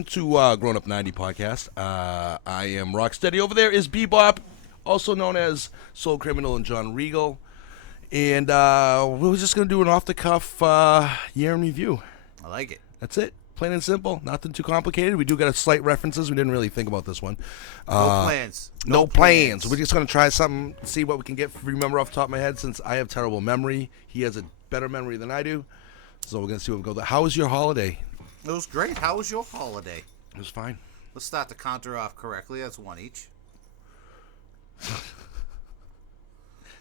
welcome to Grown Up 90 Podcast. I am Rocksteady. Over there is Bebop, also known as Soul Criminal and John Regul. And we were just going to do an off-the-cuff year in review. I like it. That's it. Plain and simple. Nothing too complicated. We do got a slight references. We didn't really think about this one. No plans. No plans. We're just going to try something, see what we can remember off the top of my head, since I have terrible memory. He has a better memory than I do. So we're going to see what we go there. How was your holiday? It was great. How was your holiday? It was fine. Let's start the counter off correctly. That's one each.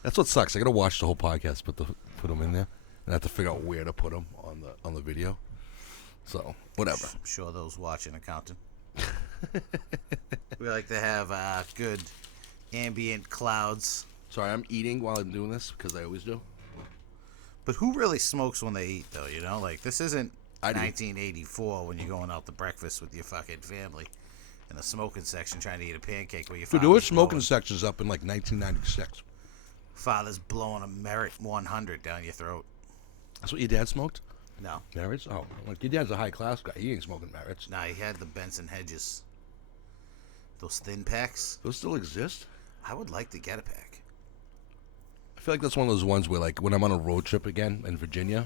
That's what sucks. I got to watch the whole podcast, put them in there, and I have to figure out where to put them on the video. So, whatever. I'm sure those watching are counting. We like to have good ambient clouds. Sorry, I'm eating while I'm doing this, because I always do. But who really smokes when they eat, though, you know? Like, this isn't I do. 1984 when you're going out to breakfast with your fucking family in the smoking section trying to eat a pancake where your Dude, there were smoking sections up in, like, 1996. father's blowing a Merit 100 down your throat. That's what your dad smoked? No. Merits? Oh, like your dad's a high-class guy. He ain't smoking Merits. Nah, he had the Benson Hedges. Those thin packs. Those still exist? I would like to get a pack. I feel like that's one of those ones where, like, when I'm on a road trip again in Virginia,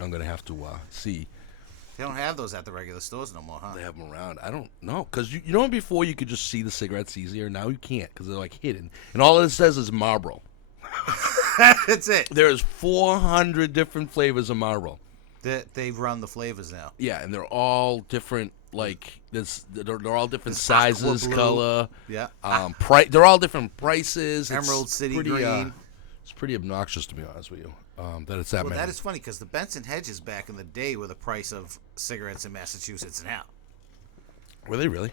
I'm going to have to see. They don't have those at the regular stores no more, huh? They have them around. I don't know. Because you know before you could just see the cigarettes easier? Now you can't because they're, like, hidden. And all it says is Marlboro. That's it. There's 400 different flavors of Marlboro. They've run the flavors now. Yeah, and they're all different, like, they're all different sizes, color. Yeah. They're all different prices. Emerald City Green. It's pretty obnoxious, to be honest with you, that it's that many. Well, that is funny because the Benson Hedges back in the day were the price of cigarettes in Massachusetts now. Were they really?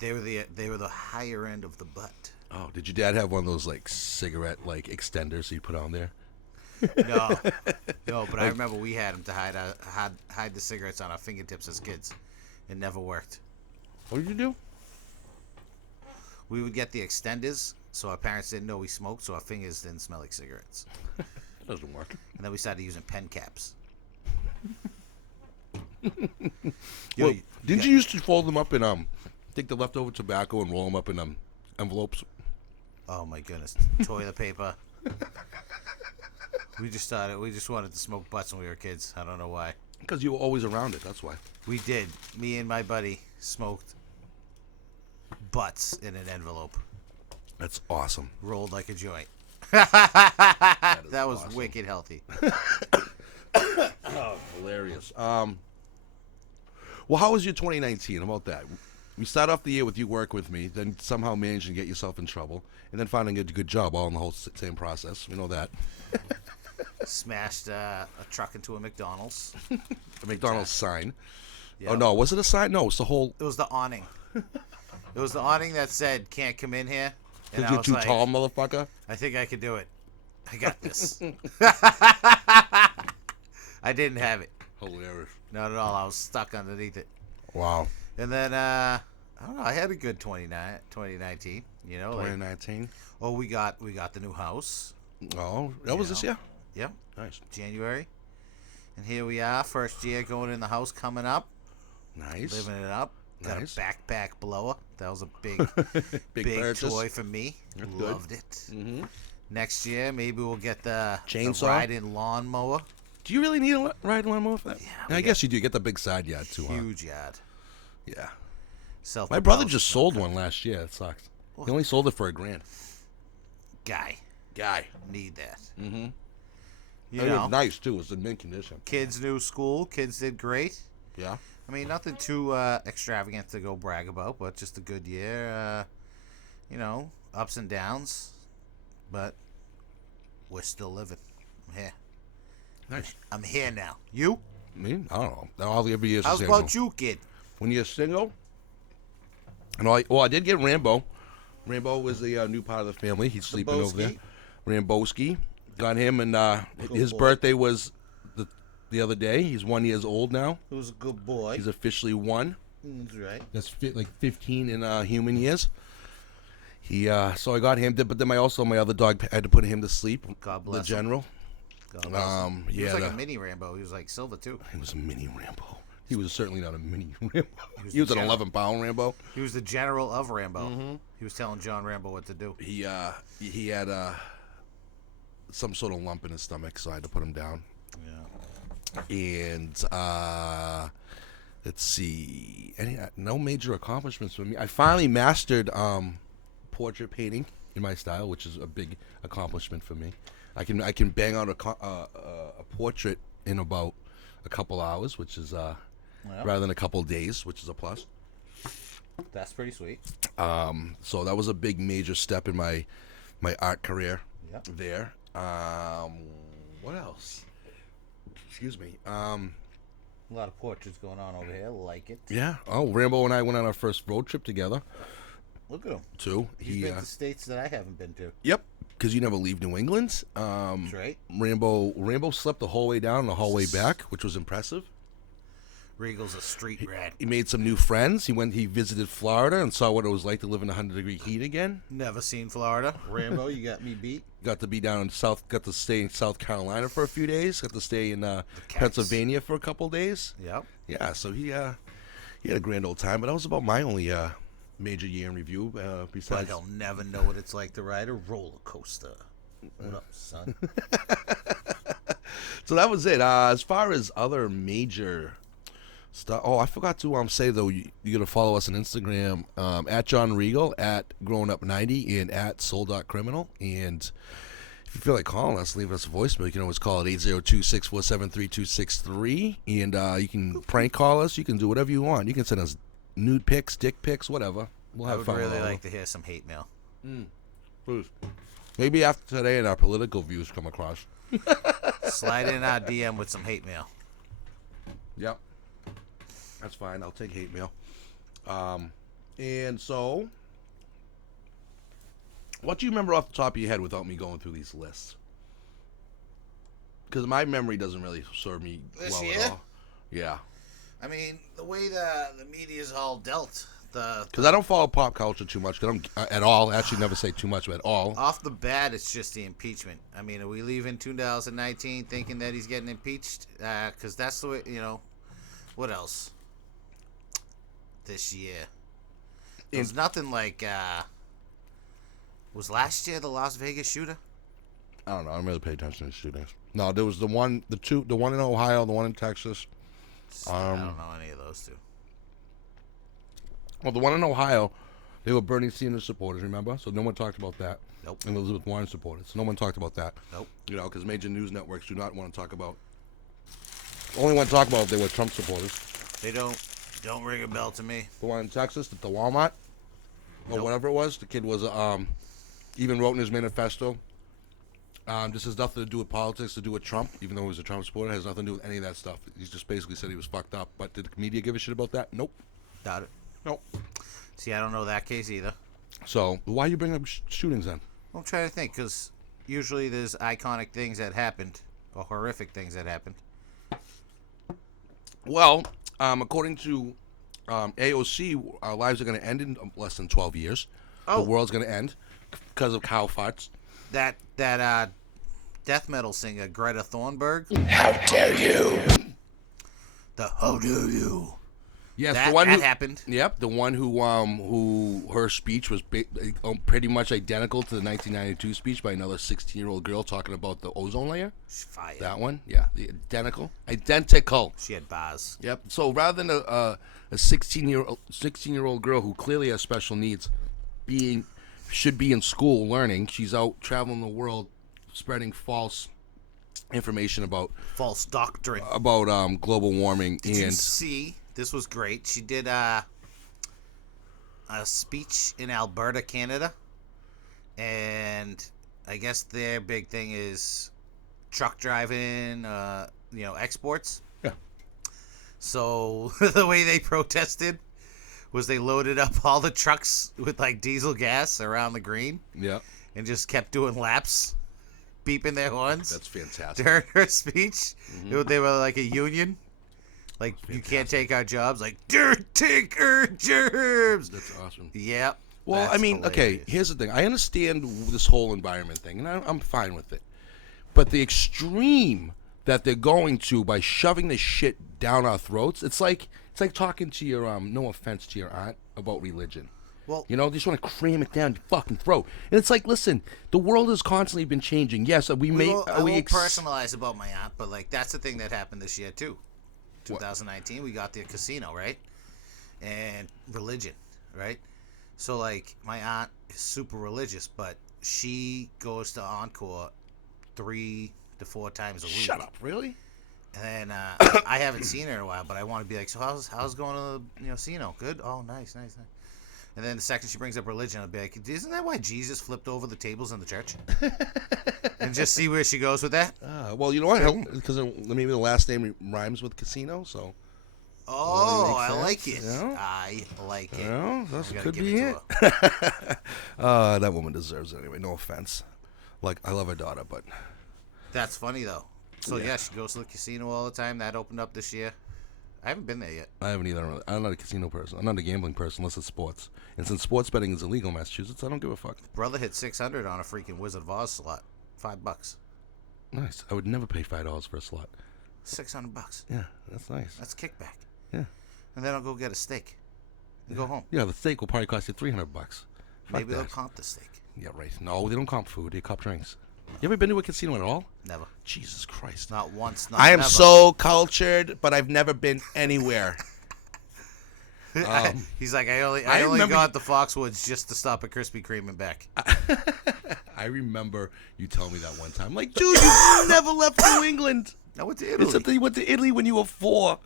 They were the higher end of the butt. Oh, did your dad have one of those, like, cigarette, like, extenders you put on there? No, but I remember we had them to hide the cigarettes on our fingertips as kids. It never worked. What did you do? We would get the extenders, so our parents didn't know we smoked, so our fingers didn't smell like cigarettes. Doesn't work. And then we started using pen caps. Well, didn't you used to fold them up in take the leftover tobacco and roll them up in envelopes? Oh my goodness, toilet paper. We just wanted to smoke butts when we were kids. I don't know why. Because you were always around it. That's why. We did. Me and my buddy smoked butts in an envelope. That's awesome. Rolled like a joint. That was awesome. wicked healthy. Oh, hilarious. Well, how was your 2019? How about that? We start off the year with you work with me, then somehow managing to get yourself in trouble, and then finding a good job all in the whole same process. We know that. Smashed a truck into a McDonald's. A McDonald's sign. Yep. Oh, no. Was it a sign? No, it's the whole... It was the awning. It was the awning that said, "Can't come in here." And Because you're too tall, motherfucker? I think I could do it. I got this. I didn't have it. Hilarious. Not at all. I was stuck underneath it. Wow. And then, I don't know. I had a good 2019. You know, 2019? Oh, we got the new house. Oh, that was this year? Yep. Nice. January. And here we are, first year going in the house coming up. Nice. Living it up. Got Nice. a backpack blower. That was a big big toy for me. That's Loved good. it. Mm-hmm. Next year, maybe we'll get the Chainsaw? ride-in lawnmower. Do you really need a ride lawnmower for that? Yeah, I guess you do. You get the big side yard, too, huh? Huge yard. Yeah. Self My brother just sold one last year. It sucks. What? He only sold it for $1,000. Guy. Need that. Mm-hmm. You It know, was nice, too. It was in mint condition. kids' new school. Kids did great. Yeah. I mean, nothing too extravagant to go brag about, but just a good year. You know, ups and downs, but we're still living. I'm here. Nice. I'm here now. You? Me? I don't know. All the every year's the How's same. about you, kid? When you're single, and I did get Rambo. Rambo was the new part of the family. He's sleeping over there. Ramboski. Got him, and his birthday was the other day. He's 1 year old now. He was a good boy. He's officially 1. That's right. That's like 15 in human years. So I got him, but then my other dog, I had to put him to sleep. God bless the general. God bless him. He Yeah, was like a mini Rambo. He was like silver too. he was a mini Rambo. He was certainly not a mini Rambo. He was the an general. 11-pound Rambo. He was the general of Rambo. He was telling John Rambo what to do. He had some sort of lump in his stomach, so I had to put him down. Yeah. And let's see, no major accomplishments for me. I finally mastered portrait painting in my style, which is a big accomplishment for me. I can bang out a portrait in about a couple hours, which is rather than a couple days, which is a plus. That's pretty sweet. So that was a big major step in my art career. Yep. There. What else? Excuse me. A lot of portraits going on over here. Like it. Yeah. Oh, Rambo and I went on our first road trip together. Look at him. Too. He's been to states that I haven't been to. Yep. Because you never leave New England. That's right. Rambo slept the whole way down and the whole way back, which was impressive. Regal's a street rat. He made some new friends. He visited Florida and saw what it was like to live in 100-degree heat again. Never seen Florida. Rambo, you got me beat. Got to be down in got to stay in South Carolina for a few days. Got to stay in Pennsylvania for a couple days. Yep. Yeah, so he had a grand old time. But that was about my only major year in review. But Besides, he'll never know what it's like to ride a roller coaster. What up, son? so that was it. As far as other major stuff, I forgot to say though, you got to follow us on Instagram at John Regul, at grownup90, and at soul.criminal. And if you feel like calling us, leave us a voicemail. You can always call at 802-647-3263, and you can prank call us. You can do whatever you want. You can send us nude pics, dick pics, whatever. We'll I have would fun. really like to hear some hate mail. Please. Maybe after today and our political views come across. Slide in our DM with some hate mail. Yep. That's fine. I'll take hate mail. And so, what do you remember off the top of your head without me going through these lists? Because my memory doesn't really serve me This well year? at all. Yeah. I mean, the way the media's all dealt, Because I don't follow pop culture too much. At all. Actually, never say too much at all. off the bat, it's just the impeachment. I mean, are we leaving 2019 thinking that he's getting impeached? Because that's the way, what else? This year. There's nothing like, was last year the Las Vegas shooter? I don't know. I don't really pay attention to shootings. No, there was the one in Ohio, the one in Texas. I don't know any of those two. Well, the one in Ohio, they were Bernie Sanders supporters, remember? So no one talked about that. Nope. And Elizabeth Warren supporters. No one talked about that. Nope. Because major news networks do not want to talk about. Only want to talk about if they were Trump supporters. They don't ring a bell to me. The one in Texas, at the Walmart, or Nope. whatever it was, the kid was even wrote in his manifesto. This has nothing to do with politics, to do with Trump, even though he was a Trump supporter. It has nothing to do with any of that stuff. He just basically said he was fucked up. But did the media give a shit about that? Nope. Doubt it. Nope. See, I don't know that case either. So why you bring up shootings then? I'm trying to think, because usually there's iconic things that happened, or horrific things that happened. Well, according to AOC, our lives are going to end in less than 12 years. Oh. The world's going to end because of cow farts. That death metal singer Greta Thunberg. How dare you? How dare you? Yes, That the one who happened. Yep, the one who her speech was pretty much identical to the 1992 speech by another 16-year-old girl talking about the ozone layer. She's fired. That one, yeah, the identical. She had bars. Yep. So rather than a 16-year-old girl who clearly has special needs, should be in school learning, she's out traveling the world, spreading false information about False doctrine. Global warming. Did you see? This was great. She did a speech in Alberta, Canada, and I guess their big thing is truck driving, exports. Yeah. So the way they protested was they loaded up all the trucks with like diesel gas around the green Yeah. and just kept doing laps, beeping their horns. That's fantastic. During her speech. They were like a union. Like, you can't take our jobs. Like, take our jobs. That's awesome. Yep. Well, That's I mean, okay, hilarious. here's the thing. I understand this whole environment thing, and I'm fine with it. But the extreme that they're going to by shoving this shit down our throats. It's like talking to your no offense to your aunt about religion. Well, You know, they just want to cram it down your fucking throat. And it's like, listen, the world has constantly been changing. Yes, I won't personalize about my aunt, but like that's the thing that happened this year too. 2019, we got the casino, right? And religion, right? So like my aunt is super religious, but she goes to Encore 3 to 4 times a week. Shut up, really? And I haven't seen her in a while, but I want to be like, so how's going to the casino? Good. Oh, nice. And then the second she brings up religion, I'll be like, isn't that why Jesus flipped over the tables in the church? And just see where she goes with that. Well, you know what? Because maybe the last name rhymes with casino, so. Oh, I like it. Yeah. I like it. Yeah, that could be it. That woman deserves it anyway. No offense. Like, I love her daughter, but. That's funny, though. So, yeah, she goes to the casino all the time. That opened up this year. I haven't been there yet. I haven't either. I'm not a casino person. I'm not a gambling person unless it's sports. And since sports betting is illegal in Massachusetts, I don't give a fuck. Brother hit 600 on a freaking Wizard of Oz slot. $5. Nice. I would never pay $5 for a slot. $600. Yeah, that's nice. That's kickback. Yeah. And then I'll go get a steak and go home. Yeah, the steak will probably cost you $300. Maybe they'll comp the steak. Yeah, right. No, they don't comp food. They comp drinks. You ever been to a casino at all? Never. Jesus Christ. Not once. Not I am never. so cultured, but I've never been anywhere. He's like, I only got the Foxwoods just to stop at Krispy Kreme and back. I remember you telling me that one time. Like, dude, you never left New England. I went to Italy. Except that you went to Italy when you were 4.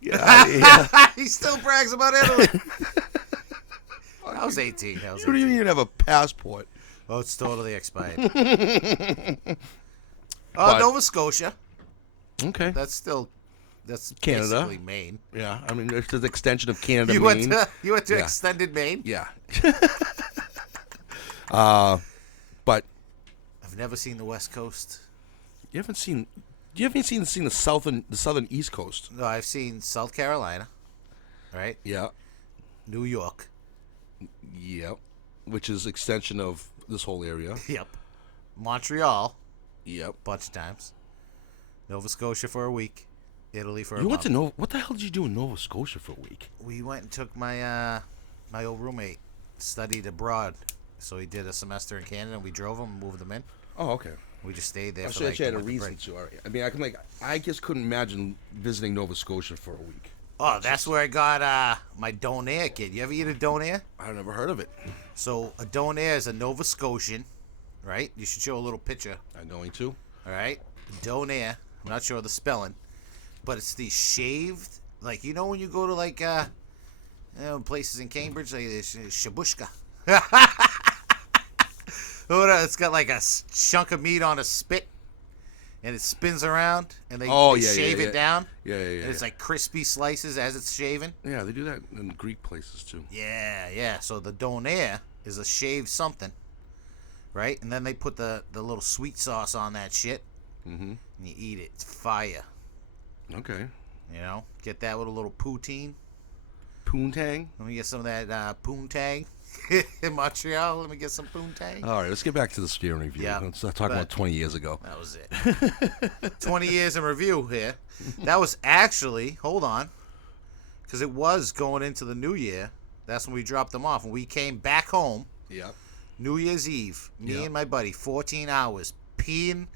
Yeah. He still brags about Italy. I was 18. You don't even have a passport. Oh, it's totally expired. Nova Scotia. Okay. That's Canada. basically Maine. Yeah, I mean, it's an extension of Canada, You Maine. went to extended Maine? Yeah. But I've never seen the West Coast. you haven't seen the southern East Coast. No, I've seen South Carolina, right? Yeah. New York. Yep. Which is extension of this whole area. Yep. Montreal. Yep. Bunch of times. Nova Scotia for a week. Italy for a You month. went to what the hell did you do in Nova Scotia for a week? We went and took my my old roommate, studied abroad. So he did a semester in Canada, and we drove him and moved him in. Oh, okay. We just stayed there I'm for sure like you had a the reason break. to. All right. I mean, I just couldn't imagine visiting Nova Scotia for a week. Oh, that's where I got my Donair kid. You ever eat a Donair? I've never heard of it. So a Donair is a Nova Scotian, right? You should show a little picture. I'm going to. All right, Donair. I'm not sure of the spelling, but it's the shaved, like you know when you go to like places in Cambridge, like shabushka. It's got like a chunk of meat on a spit, and it spins around, and they shave it down. Yeah. And it's like crispy slices as it's shaven. Yeah, they do that in Greek places too. Yeah. So the Donair is a shaved something, right? And then they put the little sweet sauce on that shit, and you eat it. It's fire. Okay. You know, get that with a little poutine. Poontang. Let me get some of that poontang in Montreal. Let me get some poontang. All right, let's get back to the steering review. Yeah, Let's talk about 20 years ago. That was it. 20 years in review here. That was actually, hold on, because it was going into the new year. That's when we dropped them off. When we came back home, Yep. New Year's Eve, me Yep. and my buddy, 14 hours, peeing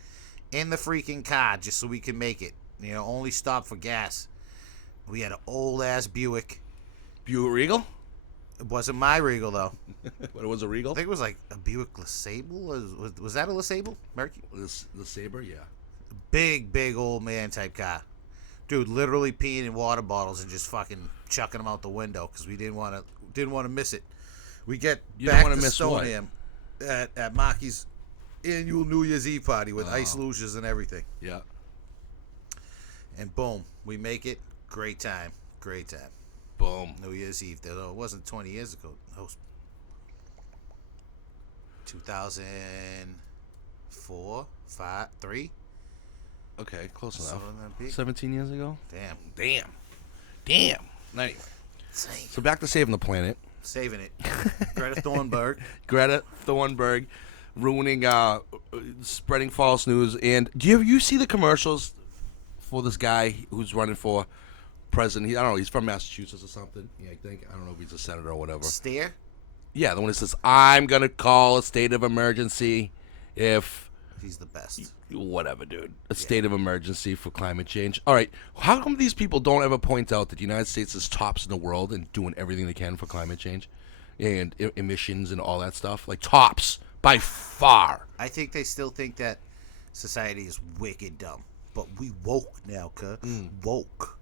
in the freaking car just so we could make it. You know, only stop for gas. We had an old-ass Buick. Buick Regal? It wasn't my Regal, though. But it was a Regal? I think it was like a Buick LeSable. Was that a LeSable? Mercury? The Sabre, yeah. Big old man type car. Dude, literally peeing in water bottles and just fucking chucking them out the window because we didn't want to miss it. We get You back don't want to to miss what? Stoneham at Maki's annual New Year's Eve party with ice luges and everything. Yeah. And boom, we make it. Great time. Boom. New Year's Eve. Though it wasn't 20 years ago. That was 2004, 5, 3. Okay, close enough. Something like that big. 17 years ago? Damn. Anyway. Insane. So back to saving the planet. Saving it. Greta Thunberg. Greta Thunberg ruining, spreading false news. And do you see the commercials for this guy who's running for president. I don't know. He's from Massachusetts or something. Yeah, I think. I don't know if he's a senator or whatever. Steer? Yeah, the one that says, I'm going to call a state of emergency if... He's the best. Whatever, dude. A state of emergency for climate change. All right. How come these people don't ever point out that the United States is tops in the world and doing everything they can for climate change and emissions and all that stuff? Like, tops by far. I think they still think that society is wicked dumb. But we woke now, cuz. Woke.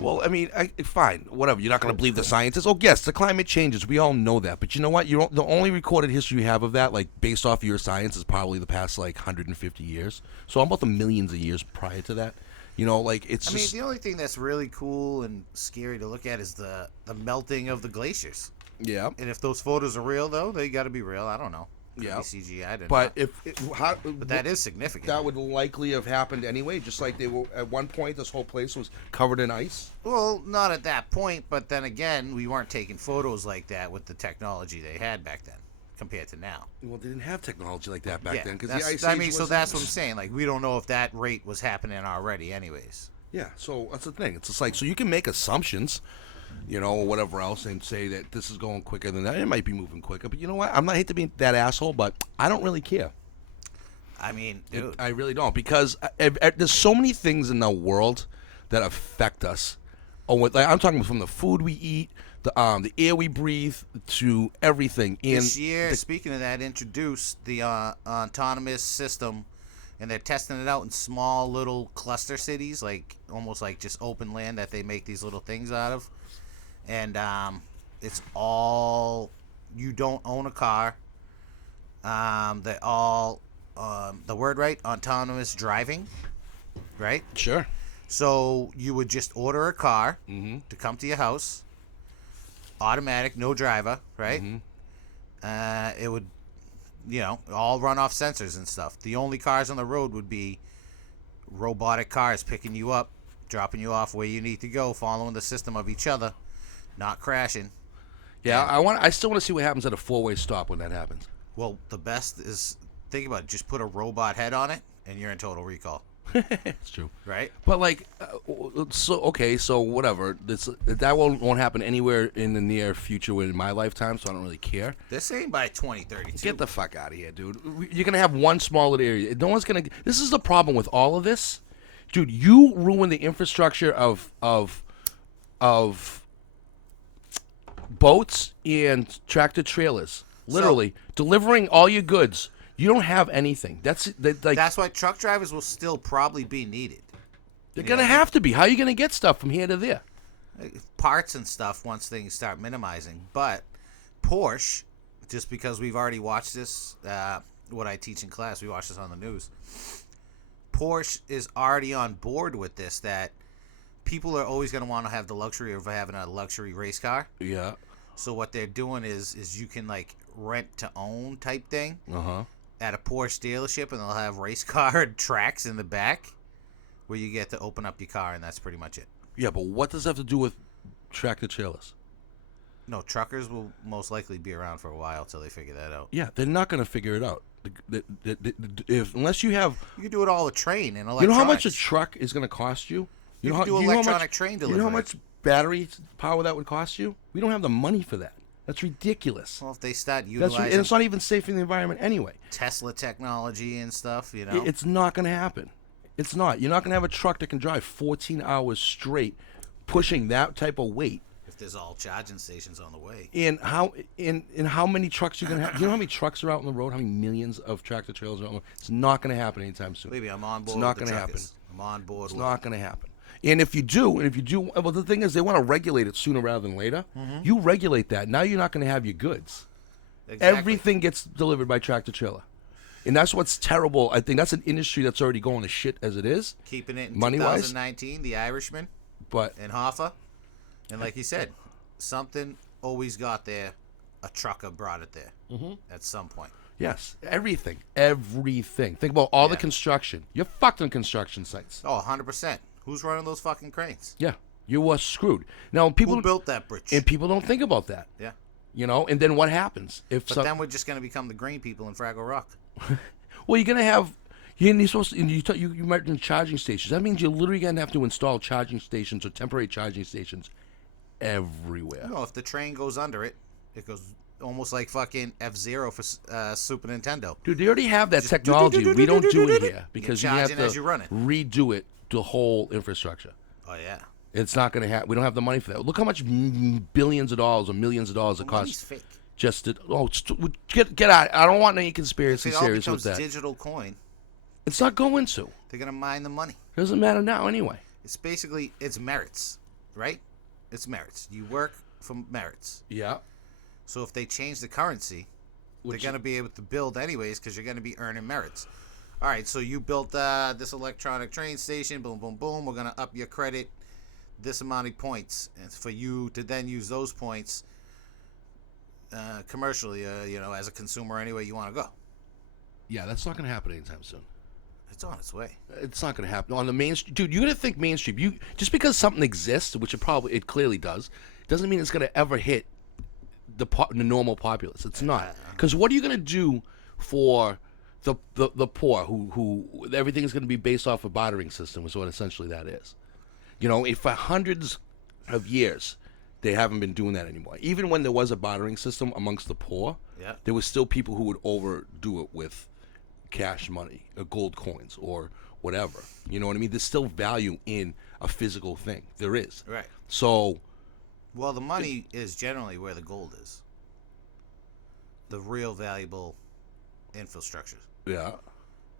Well, I mean, fine, whatever. You're not going to believe the scientists. Oh, yes, the climate changes. We all know that. But you know what? The only recorded history you have of that, like, based off of your science, is probably the past, like, 150 years. So about the millions of years prior to that. You know, like, it's just... the only thing that's really cool and scary to look at is the melting of the glaciers. Yeah. And if those photos are real, though, they got to be real. I don't know. Yeah. CGI. But but that is significant. That would likely have happened anyway, just like they were at one point. This whole place was covered in ice. Well, not at that point, but then again, we weren't taking photos like that with the technology they had back then compared to now. Well, they didn't have technology like that back then because the ice age so that's what I'm saying. Like, we don't know if that rate was happening already, anyways. Yeah. So that's the thing. It's just like, so you can make assumptions, you know, or whatever else, and say that this is going quicker than that. It might be moving quicker, but you know what? I'm not hate to be that asshole, but I don't really care. I mean, dude. I really don't, because there's so many things in the world that affect us. I'm talking from the food we eat, the air we breathe, to everything. And this year, speaking of that, introduced the autonomous system, and they're testing it out in small little cluster cities, like almost like just open land that they make these little things out of. And it's all, you don't own a car. They all, the word right, autonomous driving, right? Sure. So you would just order a car to come to your house, automatic, no driver, right? It would, all run off sensors and stuff. The only cars on the road would be robotic cars picking you up, dropping you off where you need to go, following the system of each other. Not crashing. Yeah, I still want to see what happens at a four-way stop when that happens. Well, the best is, think about it, just put a robot head on it, and you're in total recall. It's true. Right? But, like, so whatever. That won't happen anywhere in the near future in my lifetime, so I don't really care. This ain't by 2032. Get the fuck out of here, dude. You're going to have one small little area. No one's going to... This is the problem with all of this. Dude, you ruin the infrastructure of boats and tractor trailers, literally delivering all your goods. You don't have anything. That's why truck drivers will still probably be needed. They're gonna have to be. How are you gonna get stuff from here to there? Parts and stuff once things start minimizing. But Porsche, just because we've already watched this, what I teach in class, we watched this on the news. Porsche is already on board with this, that people are always going to want to have the luxury of having a luxury race car. Yeah. So what they're doing is you can, like, rent to own type thing at a Porsche dealership, and they'll have race car tracks in the back where you get to open up your car, and that's pretty much it. Yeah, but what does that have to do with tractor trailers? No, truckers will most likely be around for a while till they figure that out. Yeah, they're not going to figure it out. Unless you have... You can do it all with train and electronics. You know how much a truck is going to cost you? You can do electronic train delivery. You know how much battery power that would cost you? We don't have the money for that. That's ridiculous. Well, if they start utilizing... and it's not even safe for the environment anyway. Tesla technology and stuff, you know? It's not going to happen. It's not. You're not going to have a truck that can drive 14 hours straight pushing that type of weight. If there's all charging stations on the way. And how many trucks you're going to have? You know how many trucks are out on the road? How many millions of tractor trailers are out on the road? It's not going to happen anytime soon. Maybe I'm on board. It's not going to happen. I'm on board. It's not going to happen. And if you do, well, the thing is, they want to regulate it sooner rather than later. You regulate that. Now you're not going to have your goods. Exactly. Everything gets delivered by tractor trailer. And that's what's terrible. I think that's an industry that's already going to shit as it is. Keeping it in money-wise. 2019, the Irishman and Hoffa. And like you said, something always got there. A trucker brought it there at some point. Yes, everything. Think about all the construction. You're fucked on construction sites. Oh, 100%. Who's running those fucking cranes? Yeah, you were screwed. Now people Who built that bridge? And people don't think about that. Yeah. You know, and then what happens then we're just going to become the green people in Fraggle Rock. Well, you're You're supposed to, you mentioned charging stations. That means you're literally going to have to install charging stations or temporary charging stations everywhere. No, if the train goes under it, it goes almost like fucking F-Zero for Super Nintendo. Dude, they already have that technology. We don't do it here because you have to redo it, the whole infrastructure. Oh, yeah. It's not going to happen. We don't have the money for that. Look how much billions of dollars or millions of dollars it costs. Fake. Just to, get out. I don't want any conspiracy theories with that. Digital coin. It's not going to. They're going to mine the money. Doesn't matter now anyway. It's basically, it's merits, right? It's merits. You work for merits. Yeah. So if they change the currency, they're going to be able to build anyways because you're going to be earning merits. All right, so you built this electronic train station, boom, boom, boom. We're going to up your credit this amount of points, and for you to then use those points commercially, as a consumer anywhere you want to go. Yeah, that's not going to happen anytime soon. It's on its way. It's not going to happen on the mainstream. Dude, you got to think mainstream. You just because something exists, which it clearly does, doesn't mean it's going to ever hit the normal populace. It's not. Because what are you going to do for the poor who everything is going to be based off a bartering system is what essentially that is. If for hundreds of years they haven't been doing that anymore. Even when there was a bartering system amongst the poor, there was still people who would overdo it with cash money, or gold coins, or whatever. You know what I mean? There's still value in a physical thing. There is. Right. So, well, the money is generally where the gold is. The real valuable infrastructure. Yeah.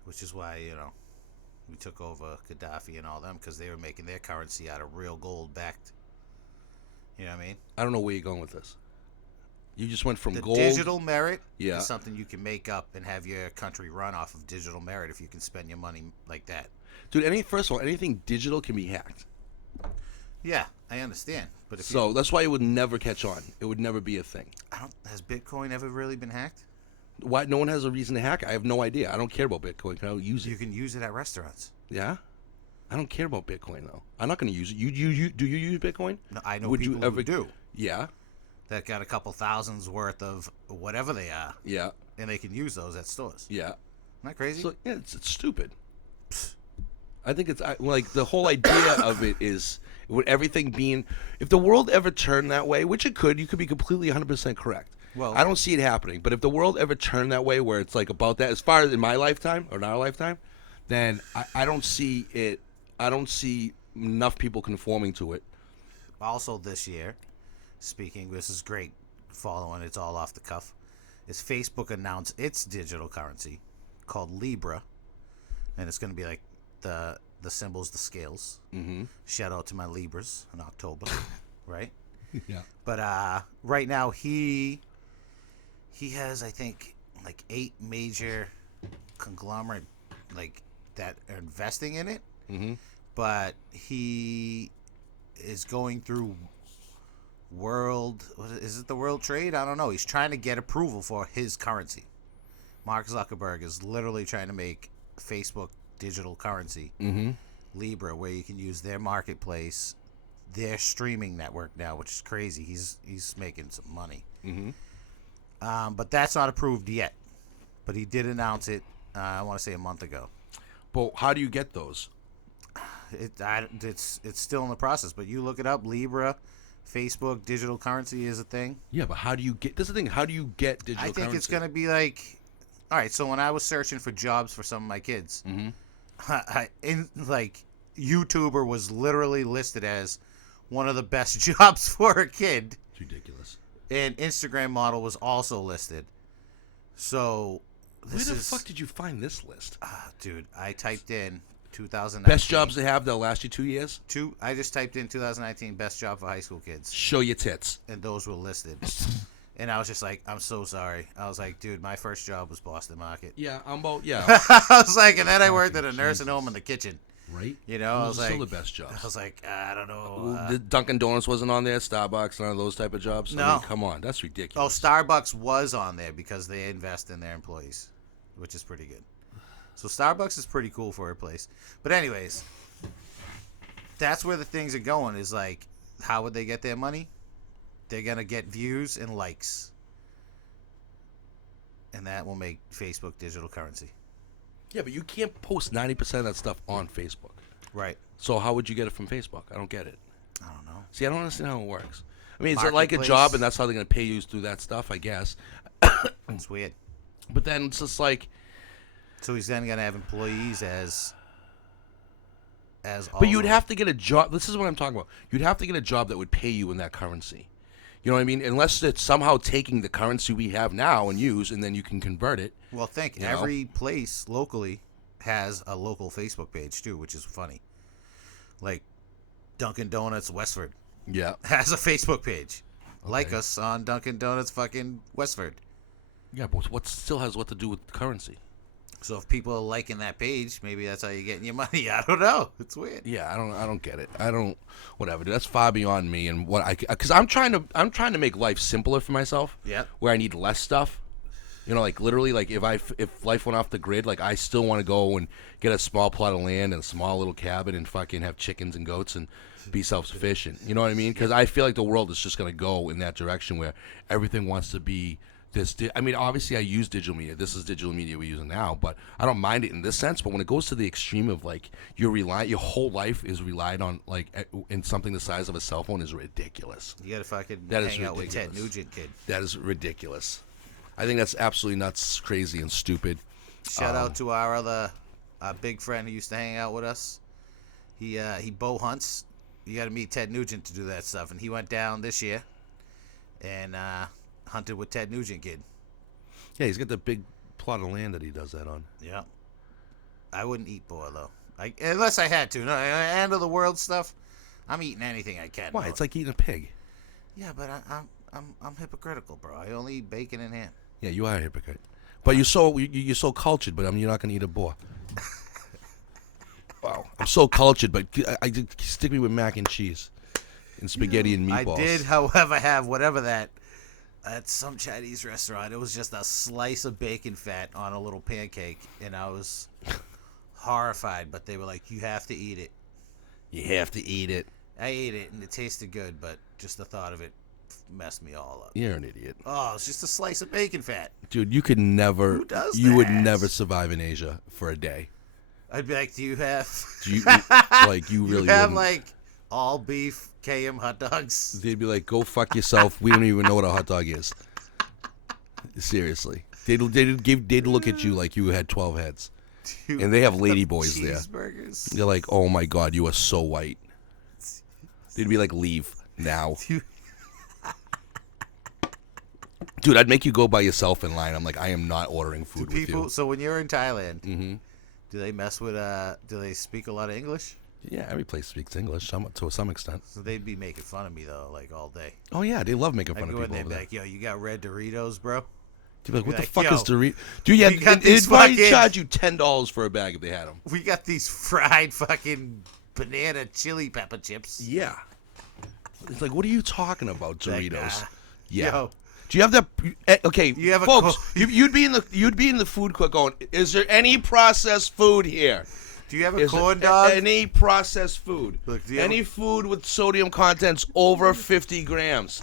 Which is why, we took over Gaddafi and all them because they were making their currency out of real gold backed. You know what I mean? I don't know where you're going with this. You just went from the gold. Digital merit Yeah. is something you can make up and have your country run off of digital merit if you can spend your money like that. Dude, first of all, anything digital can be hacked. Yeah, I understand. But that's why it would never catch on. It would never be a thing. Has Bitcoin ever really been hacked? Why? No one has a reason to hack it. I have no idea. I don't care about Bitcoin. I don't use it. You can use it at restaurants. Yeah? I don't care about Bitcoin, though. I'm not going to use it. Do you use Bitcoin? No, I know people who do. Yeah? That got a couple thousands worth of whatever they are. Yeah. And they can use those at stores. Yeah. Isn't that crazy? So, yeah, it's stupid. I think it's like the whole idea of it is with everything being, if the world ever turned that way, which it could, you could be completely 100% correct. Well, I don't see it happening, but if the world ever turned that way where it's like about that, as far as in my lifetime or not our lifetime, then I don't see it. I don't see enough people conforming to it. Also this year, this is great following, it's all off the cuff, is Facebook announced its digital currency called Libra, and it's going to be like the symbols, the scales. Mm-hmm. Shout out to my Libras in October, right? Yeah. But right now he has, I think, like 8 major conglomerate like that are investing in it. Mm-hmm. But he is going through is it the world trade? I don't know. He's trying to get approval for his currency. Mark Zuckerberg is literally trying to make Facebook digital currency, mm-hmm. Libra, where you can use their marketplace, their streaming network now, which is crazy. He's making some money. Mm-hmm. But that's not approved yet. But he did announce it, I want to say a month ago. But how do you get those? It's still in the process, but you look it up, Libra, Facebook, digital currency is a thing. Yeah, but how do you get, this is the thing, how do you get digital currency? I think it's going to be like, all right, so when I was searching for jobs for some of my kids, mm-hmm. YouTuber was literally listed as one of the best jobs for a kid. It's ridiculous. And Instagram model was also listed. So where the fuck did you find this list? Dude, I typed in 2019. Best jobs to have that'll last you 2 years? I just typed in 2019 best job for high school kids. Show your tits. And those were listed. And I was just like, I'm so sorry. I was like, dude, my first job was Boston Market. Yeah, yeah. I was like, and then I worked at a nursing home in the kitchen. Right? You know, I was like, still the best jobs. I was like, I don't know. The Dunkin' Donuts wasn't on there, Starbucks, none of those type of jobs. No. I mean, come on, that's ridiculous. Oh, Starbucks was on there because they invest in their employees, which is pretty good. So Starbucks is pretty cool for a place. But anyways, that's where the things are going, is like, how would they get their money? They're going to get views and likes. And that will make Facebook digital currency. Yeah, but you can't post 90% of that stuff on Facebook. Right. So how would you get it from Facebook? I don't get it. I don't know. See, I don't understand how it works. I mean, is it like a job and that's how they're going to pay you through that stuff, I guess. It's weird. But then it's just like... So he's then going to have employees as But you'd have to get a job. This is what I'm talking about. You'd have to get a job that would pay you in that currency. You know what I mean? Unless it's somehow taking the currency we have now and use, and then you can convert it. Well, think every place locally has a local Facebook page too, which is funny. Like Dunkin' Donuts Westford has a Facebook page. Okay. Like us on Dunkin' Donuts fucking Westford. Yeah, but what still has what to do with currency? So if people are liking that page, maybe that's how you're getting your money. I don't know. It's weird. Yeah, I don't get it. Whatever. Dude, that's far beyond me and what because I'm trying to make life simpler for myself. Yeah. Where I need less stuff. You know, like literally, like if life went off the grid, like I still want to go and get a small plot of land and a small little cabin and fucking have chickens and goats and be self-sufficient. You know what I mean? Because I feel like the world is just gonna go in that direction where everything wants to be. I mean, obviously, I use digital media. This is digital media we're using now, but I don't mind it in this sense. But when it goes to the extreme of like your whole life is relied on like in something the size of a cell phone is ridiculous. You gotta fucking hang out with Ted Nugent, kid. That is ridiculous. I think that's absolutely nuts, crazy, and stupid. Shout out to our big friend who used to hang out with us. He bow hunts. You got to meet Ted Nugent to do that stuff, and he went down this year and hunted with Ted Nugent, kid. Yeah, he's got the big plot of land that he does that on. Yeah, I wouldn't eat boar though, unless I had to. No, end of the world stuff. I'm eating anything I can. Why? It's like eating a pig. Yeah, but I'm hypocritical, bro. I only eat bacon and ham. Yeah, you are a hypocrite. But you're so cultured. But I mean, you're not gonna eat a boar. Wow, I'm so cultured, but I stick me with mac and cheese and spaghetti and meatballs. I did, however, have whatever that at some Chinese restaurant. It was just a slice of bacon fat on a little pancake, and I was horrified. But they were like, "You have to eat it." You have to eat it. I ate it, and it tasted good, but just the thought of it messed me all up. You're an idiot. Oh, it's just a slice of bacon fat. Dude, you could never. Who does you that? would never survive in Asia for a day. I'd be like, do you have... Do you like, you really you have, wouldn't. like, all beef KM hot dogs? They'd be like, go fuck yourself. We don't even know what a hot dog is. Seriously. They'd look at you like you had 12 heads. Dude, and they have lady boys there. Cheeseburgers. They're like, oh my God, you are so white. They'd be like, leave now. Dude, I'd make you go by yourself in line. I'm like, I am not ordering food with you. So when you're in Thailand, do they mess with, do they speak a lot of English? Yeah, every place speaks English to some extent. So they'd be making fun of me, though, like, all day. Oh, yeah, they love making fun of people I'd over be there. like, yo, you got red Doritos, bro? They'd be like, what the like, fuck yo, is Doritos? Dude, yeah, they'd probably charge you $10 for a bag if they had them. We got these fried fucking banana chili pepper chips. Yeah. It's like, what are you talking about, Doritos? Yeah. Yo. Do you have that? Okay, you have folks, you'd be in the food court going, is there any processed food here? Do you have a corn dog? Any processed food? Look, any food with sodium contents over 50 grams?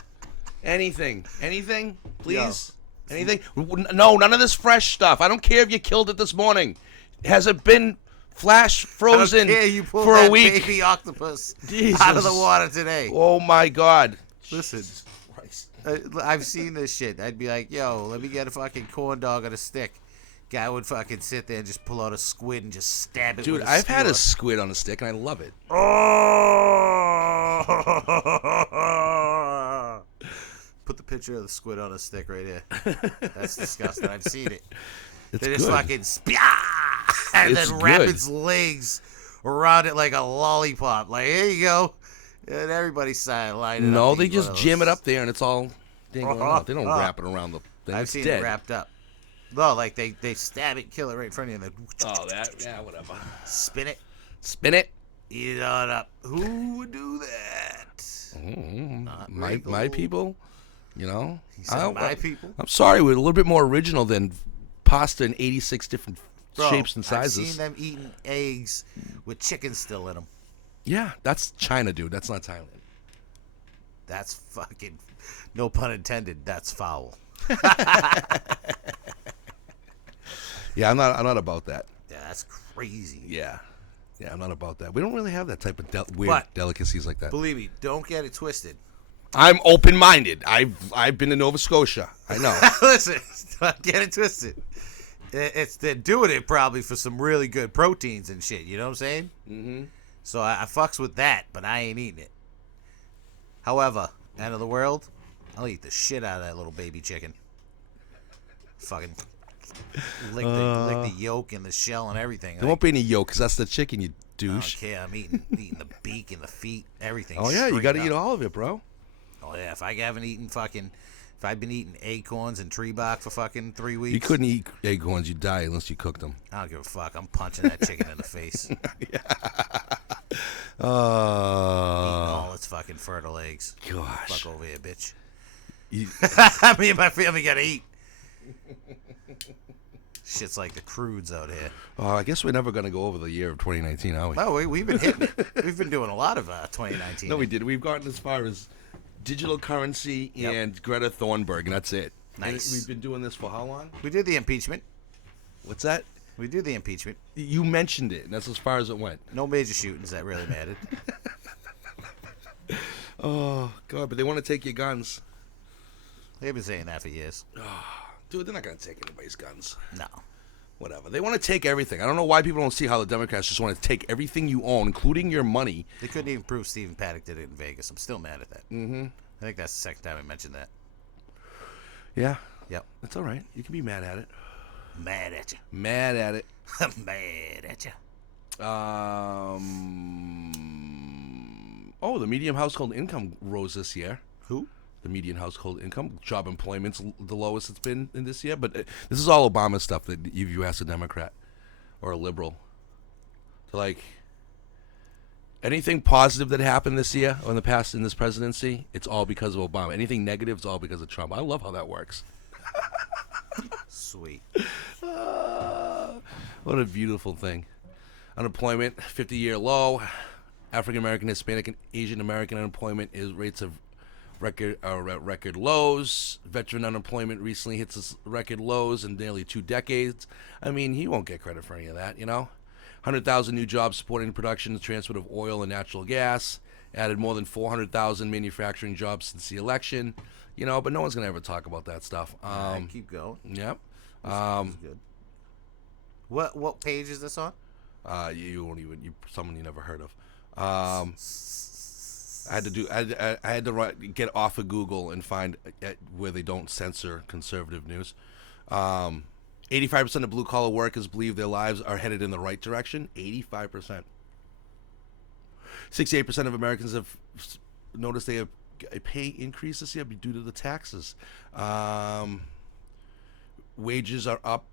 Anything? Please? Yo. Anything? No, none of this fresh stuff. I don't care if you killed it this morning. Has it been flash frozen for a week? Baby octopus Jesus. Out of the water today. Oh my God! Listen, I've seen this shit. I'd be like, yo, let me get a fucking corn dog on a stick. Guy would fucking sit there and just pull out a squid and just stab it. Dude, with a I've had a skewer. squid on a stick and I love it. Oh! Put the picture of the squid on a stick right here. That's disgusting. I've seen it. They just fucking and then wrap its legs around it like a lollipop. Like, here you go. And everybody's sidelined. No, they just jam it up there and it's all dangling out. They don't wrap it around the thing. I've seen it wrapped up. No, like they stab it, kill it right in front of you. And then, yeah, whatever. Spin it. Eat it all up. Who would do that? My people, you know. My people. I'm sorry, we're a little bit more original than pasta in 86 different shapes and sizes. I've seen them eating eggs with chicken still in them. Yeah, that's China, dude. That's not Thailand. That's fucking, no pun intended, that's foul. Yeah, I'm not about that. Yeah, that. That's crazy. Yeah. Yeah, I'm not about that. We don't really have that type of weird But, delicacies like that. Believe me, don't get it twisted. I'm open-minded. I've been to Nova Scotia. I know. Listen, don't get it twisted. They're doing it probably for some really good proteins and shit. You know what I'm saying? Mm-hmm. So I fucks with that, but I ain't eating it. However, end of the world, I'll eat the shit out of that little baby chicken. Fucking lick the yolk and the shell and everything. There won't be any yolk because that's the chicken, you I douche. don't care. I'm eating the beak and the feet, everything. Oh, yeah, you got to eat up. all of it, bro. Oh, yeah, if I've been eating acorns and tree bark for fucking 3 weeks. You couldn't eat acorns. You'd die unless you cooked them. I don't give a fuck. I'm punching that chicken in the face. Eating all its fucking fertile eggs. Gosh. Fuck over here, bitch. You, Me and my family gotta eat. Shit's like the crudes out here. I guess we're never going to go over the year of 2019, are we? Well, we've been hitting it. We've been doing a lot of 2019. No, we did. We've gotten as far as digital currency and Greta Thunberg, and that's it. Nice. And we've been doing this for how long? We did the impeachment. What's that? We did the impeachment. You mentioned it, and that's as far as it went. No major shootings that really mattered. Oh, God, but they want to take your guns. They've been saying that for years. Dude, they're not going to take anybody's guns. No. Whatever. They want to take everything. I don't know why people don't see how the Democrats just want to take everything you own, including your money. They couldn't even prove Stephen Paddock did it in Vegas. I'm still mad at that. Mm-hmm. I think that's the second time I mentioned that. Yeah. Yep. It's all right. You can be mad at it. Mad at you. Mad at it. Mad at you. Oh, the median household income rose this year. Who? The median household income, job employment's the lowest it's been in this year. But this is all Obama stuff that you ask a Democrat or a liberal. So, like, anything positive that happened this year or in the past in this presidency, it's all because of Obama. Anything negative, it's all because of Trump. I love how that works. Sweet. What a beautiful thing. Unemployment, 50-year low. African American, Hispanic, and Asian American unemployment is rates of record lows. Veteran unemployment recently hits its record lows in nearly 2 decades. I mean, he won't get credit for any of that, you know? 100,000 new jobs supporting production and transport of oil and natural gas. Added more than 400,000 manufacturing jobs since the election. You know, but no one's going to ever talk about that stuff. Keep going. Yep. This is good. What page is this on? You won't even, someone you never heard of. I had to get off of Google and find where they don't censor conservative news. 85% of blue-collar workers believe their lives are headed in the right direction. 85%. 68% of Americans have noticed they have a pay increase this year due to the taxes. Wages are up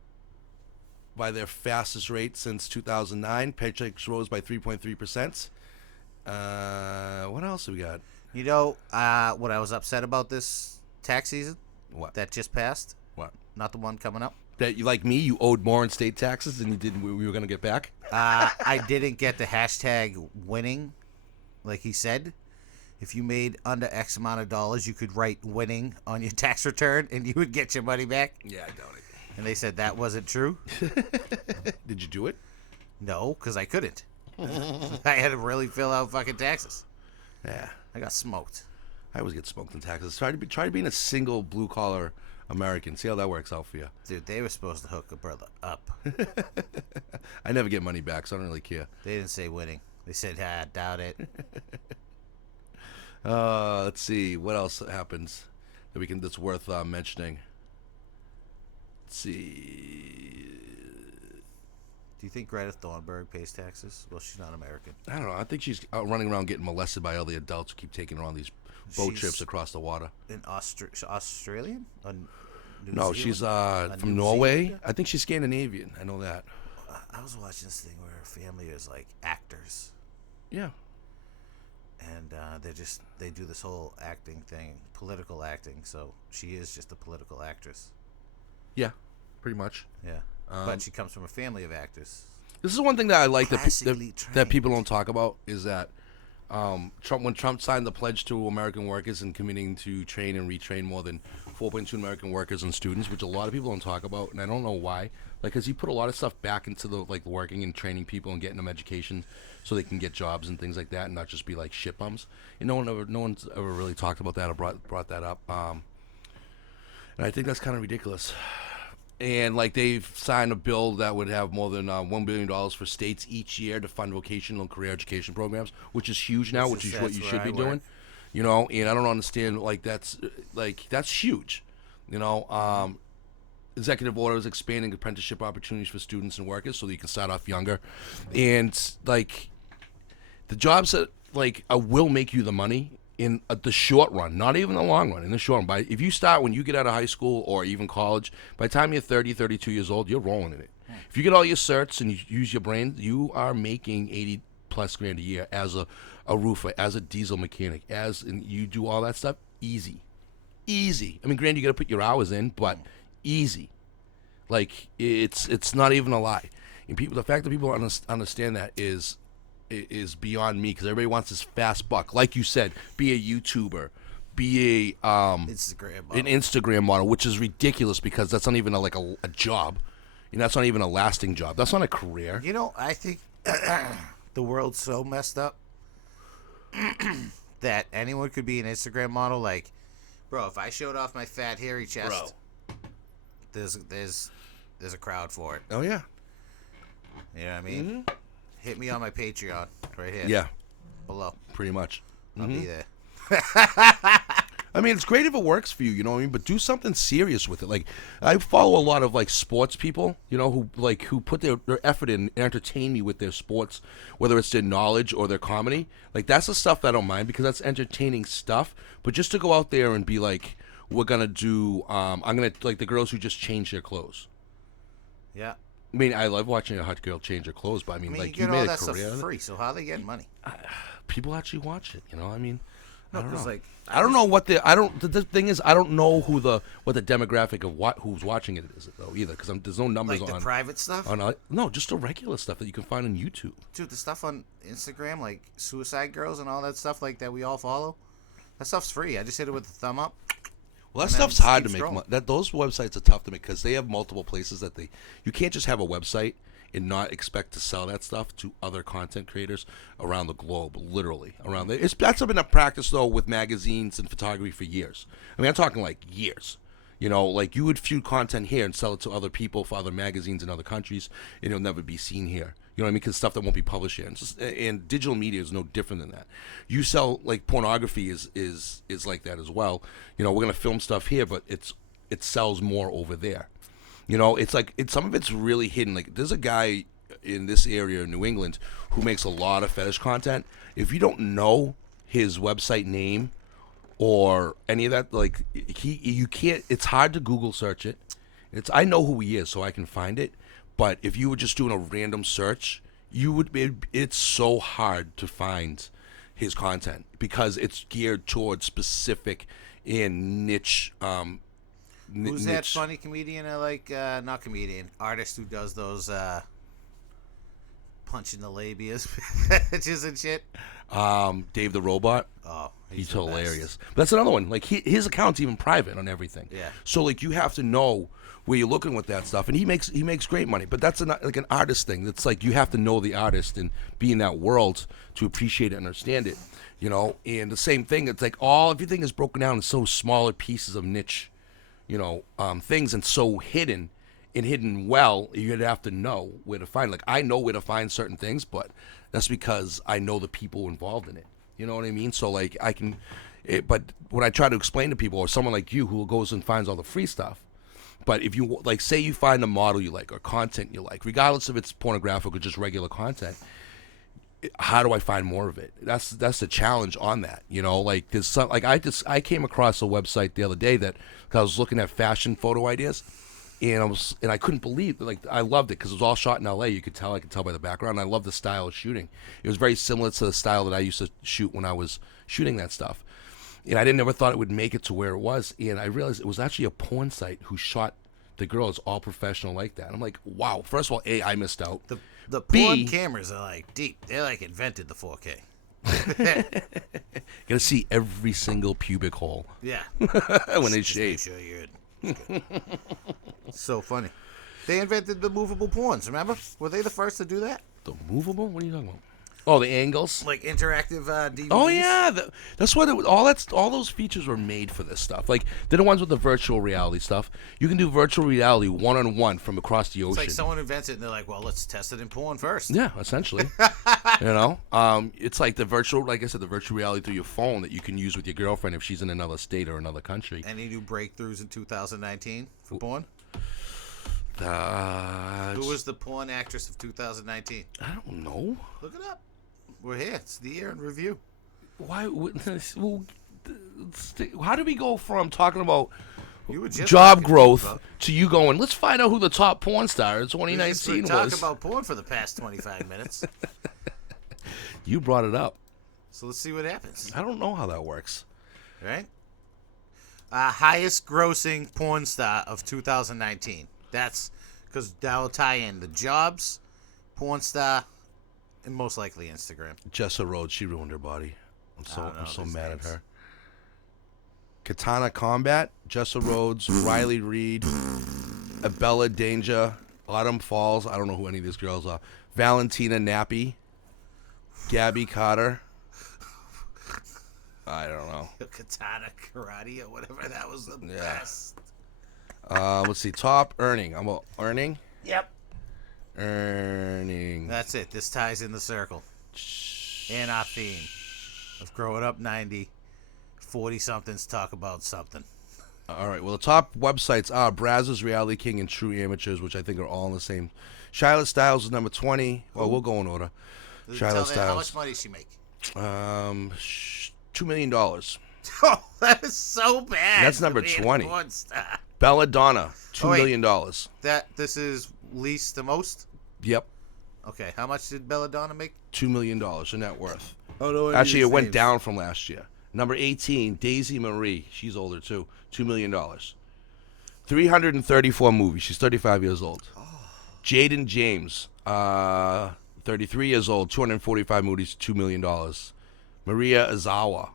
by their fastest rate since 2009. Paychecks rose by 3.3%. What else have we got? You know, what I was upset about this tax season? What? That just passed? What? Not the one coming up? That you, like me, you owed more in state taxes than you did we were going to get back? I didn't get the hashtag winning, like he said. If you made under X amount of dollars, you could write winning on your tax return and you would get your money back. Yeah, I doubt it. And they said that wasn't true. Did you do it? No, because I couldn't. I had to really fill out fucking taxes. Yeah. I got smoked. I always get smoked in taxes. Try being a single blue-collar American. See how that works out for you. Dude, they were supposed to hook a brother up. I never get money back, so I don't really care. They didn't say winning. They said, doubt it. Let's see. What else happens that's worth mentioning? Let's see. Do you think Greta Thunberg pays taxes? Well, she's not American. I don't know. I think she's out running around getting molested by all the adults who keep taking her on these boat trips across the water. An Australian? No, she's from Norway. Zealand? I think she's Scandinavian. I know that. I was watching this thing where her family is like actors. Yeah. And they do this whole acting thing, political acting. So she is just a political actress. Yeah, pretty much. Yeah. But she comes from a family of actors. This is one thing that I like that people don't talk about is that When Trump signed the pledge to American workers and committing to train and retrain more than 4.2 American workers and students, which a lot of people don't talk about, and I don't know why. Like, because he put a lot of stuff back into the working and training people and getting them education so they can get jobs and things like that, and not just be like shit bums. And no one's ever really talked about that or brought that up. And I think that's kind of ridiculous. And like they've signed a bill that would have more than $1 billion for states each year to fund vocational and career education programs, which is huge now, which is what you should be doing. You know, and I don't understand, that's huge. You know, executive orders expanding apprenticeship opportunities for students and workers so that you can start off younger. And like the jobs that will make you the money in the short run, not even the long run, in the short run. If you start when you get out of high school or even college, by the time you're 30, 32 years old, you're rolling in it. If you get all your certs and you use your brain, you are making 80 plus grand a year as a roofer, as a diesel mechanic, and you do all that stuff easy. I mean, granted, you got to put your hours in, but easy. Like it's not even a lie. And the fact that people understand that is beyond me, because everybody wants this fast buck. Like you said, be a YouTuber, be a an Instagram model, which is ridiculous because that's not even a job. You know, that's not even a lasting job. That's not a career. You know, I think the world's so messed up that anyone could be an Instagram model. Like, bro, if I showed off my fat hairy chest, there's a crowd for it. Oh yeah. You know what I mean? Mm-hmm. Hit me on my Patreon right here. Yeah. Below. Pretty much. I'll be there. I mean, it's great if it works for you, you know what I mean? But do something serious with it. Like, I follow a lot of sports people, you know, who put their effort in and entertain me with their sports, whether it's their knowledge or their comedy. Like, that's the stuff that I don't mind because that's entertaining stuff. But just to go out there and be like, we're gonna do, I'm gonna like the girls who just change their clothes. Yeah. I mean, I love watching a hot girl change her clothes, but I mean like you made a career stuff free. So how are they getting money? People actually watch it, you know. I mean, no, because I don't know what the thing is. I don't know what the demographic of who's watching it is though either, because there's no numbers on the private stuff. No, just the regular stuff that you can find on YouTube. Dude, the stuff on Instagram, like Suicide Girls and all that stuff, like that we all follow. That stuff's free. I just hit it with the thumb up. Well, that stuff's hard to make. Those websites are tough to make because they have multiple places that you can't just have a website and not expect to sell that stuff to other content creators around the globe, literally around there. That's been a practice though with magazines and photography for years. I mean, I'm talking like years. You know, like you would shoot content here and sell it to other people for other magazines in other countries, and it'll never be seen here. You know what I mean? Because stuff that won't be published here, and digital media is no different than that. You sell pornography is like that as well. You know, we're gonna film stuff here, but it sells more over there. You know, some of it's really hidden. Like there's a guy in this area in New England who makes a lot of fetish content. If you don't know his website name or any of that, you can't. It's hard to Google search it. I know who he is, so I can find it. But if you were just doing a random search, it's so hard to find his content because it's geared towards specific and niche. Who's that funny comedian? Not comedian, artist who does those punching the labias, bitches and shit. Dave the Robot. Oh, he's hilarious. But that's another one. Like his account's even private on everything. Yeah. So you have to know where you're looking with that stuff, and he makes great money. But that's an artist thing. It's like you have to know the artist and be in that world to appreciate it and understand it. You know, and the same thing. It's like everything is broken down in so smaller pieces of niche, things, and so hidden well. You'd have to know where to find. Like I know where to find certain things, but that's because I know the people involved in it. You know what I mean? So I can. But when I try to explain to people, or someone like you who goes and finds all the free stuff. But if you say you find a model you like or content you like, regardless if it's pornographic or just regular content, how do I find more of it? That's the challenge on that. You know, there's some I came across a website the other day that I was looking at fashion photo ideas, and I couldn't believe I loved it because it was all shot in L.A. I could tell by the background. And I love the style of shooting. It was very similar to the style that I used to shoot when I was shooting that stuff. And I never thought it would make it to where it was. And I realized it was actually a porn site who shot the girls all professional like that. I'm like, wow. First of all, I missed out. The porn cameras are deep. They're invented the 4K. Gotta see every single pubic hole Yeah. when they Just make shave. sure you're so funny. They invented the movable porns, remember? Were they the first to do that? The movable? What are you talking about? Oh, the angles. Like interactive DVDs? Oh yeah, that's what all those features were made for this stuff. Like they're the ones with the virtual reality stuff. You can do virtual reality one-on-one from across the It's ocean. like someone invents it and they're like, well, let's test it in porn first. Yeah, essentially. It's like the virtual, like I said, the virtual reality through your phone that you can use with your girlfriend if she's in another state or another country. Any new breakthroughs in 2019 for porn? Who was the porn actress of 2019? I don't know. Look it up. We're here. It's the year in review. Why? How do we go from talking about You were just job talking growth about- to you going, let's find out who the top porn star in We 2019 just talk was? about porn for the past 25 minutes. You brought it up. So let's see what happens. I don't know how that works. Right? Highest grossing porn star of 2019. That's because that'll tie in the jobs, porn star, and most likely Instagram. Jessa Rhodes, she ruined her body. I'm don't know so these mad names. at her. Katana Combat, Jessa Rhodes, Riley Reid, Abella Danger, Autumn Falls. I don't know who any of these girls are. Valentina Nappy, Gabby Carter. I don't know. Katana Karate or whatever. That was the Yeah. best. Let's see. Top earning. I'm about earning. Yep. Earning. That's it. This ties in the circle. And our theme of growing up 90, 40-somethings talk about something. All right. Well, the top websites are Brazzers, Reality King, and True Amateurs, which I think are all in the same. Charlotte Styles is number 20. Well, we'll go in order. Tell Charlotte me, how much Styles. money did she make? $2 million. Oh, that is so bad. That's number to be a 20. porn star. Belladonna, Oh, wait. $2 million. This is least the most? Yep. Okay, how much did Belladonna make? $2 million in net worth. Oh, no, Actually, it went down from last year. Number 18, Daisy Marie. She's older, too. $2 million. 334 movies. She's 35 years old. Jaden James, 33 years old, 245 movies, $2 million. Maria Azawa,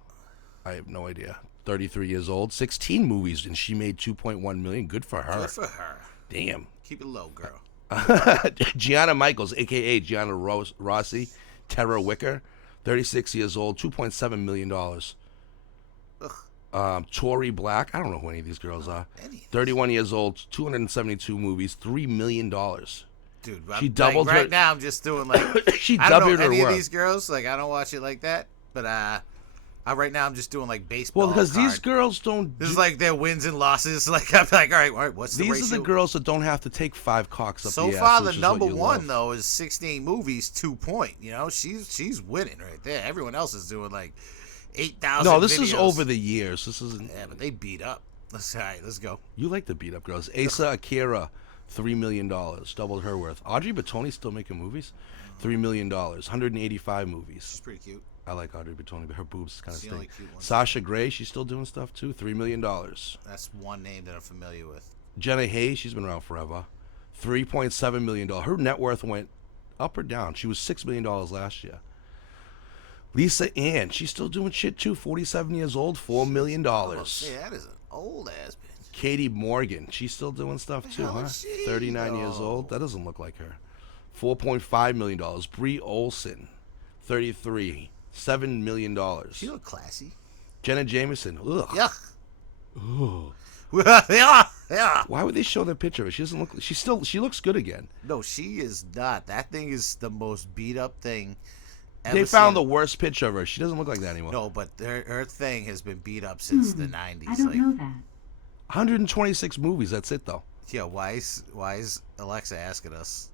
I have no idea. 33 years old, 16 movies, and she made $2.1 million. Good for her. Good for her. Damn. Keep it low, girl. Gianna Michaels, a.k.a. Gianna Rossi, Tara Wicker, 36 years old, $2.7 million. Tori Black, I don't know who any of these girls are. 31 years old, 272 movies, $3 million. Dude, She I'm, doubled like, her- right now I'm just doing like She I don't doubled know her any of worth. these girls. Like I don't watch it like that. But right now I'm just doing like baseball. Well, because these card. girls don't. This is like their wins and losses. Like I'm like, all right, what's the These ratio? are the girls that don't have to take 5 cocks up So the ass. far, the which is what number you one love. though is 16 movies, 2 point. You know, she's winning right there. Everyone else is doing like 8,000. No, this is videos. over the years. This isn't. Yeah, but they beat up. All right, let's go. You like the beat up girls. Asa Akira, $3 million, doubled her worth. Audrey Batoni's still making movies. $3 million, 185 movies. She's pretty cute. I like Audrey Batoni, but her boobs kind of She's the only stink. cute one. Sasha Grey, she's still doing stuff too. $3 million. That's one name that I'm familiar with. Jenna Hayes, she's been around forever. $3.7 million. Her net worth went up or down. She was $6 million last year. Lisa Ann, she's still doing shit too. 47 years old, $4 million. Yeah, that is an old ass bitch. Katie Morgan, she's still doing stuff too, hell huh? is she, 39 years though? old. That doesn't look like her. $4.5 million. Brie Olson, 33, $7 million. She look classy. Jenna Jameson, ugh. Yeah. Ugh. yeah. Why would they show that picture of her? She doesn't look. She looks good again. No, she is not. That thing is the most beat up thing. They ever found the seen. worst picture of her. She doesn't look like that anymore. No, but her thing has been beat up since the 90s. I don't like, know that. 126 movies. That's it though. yeah, why is Alexa asking us?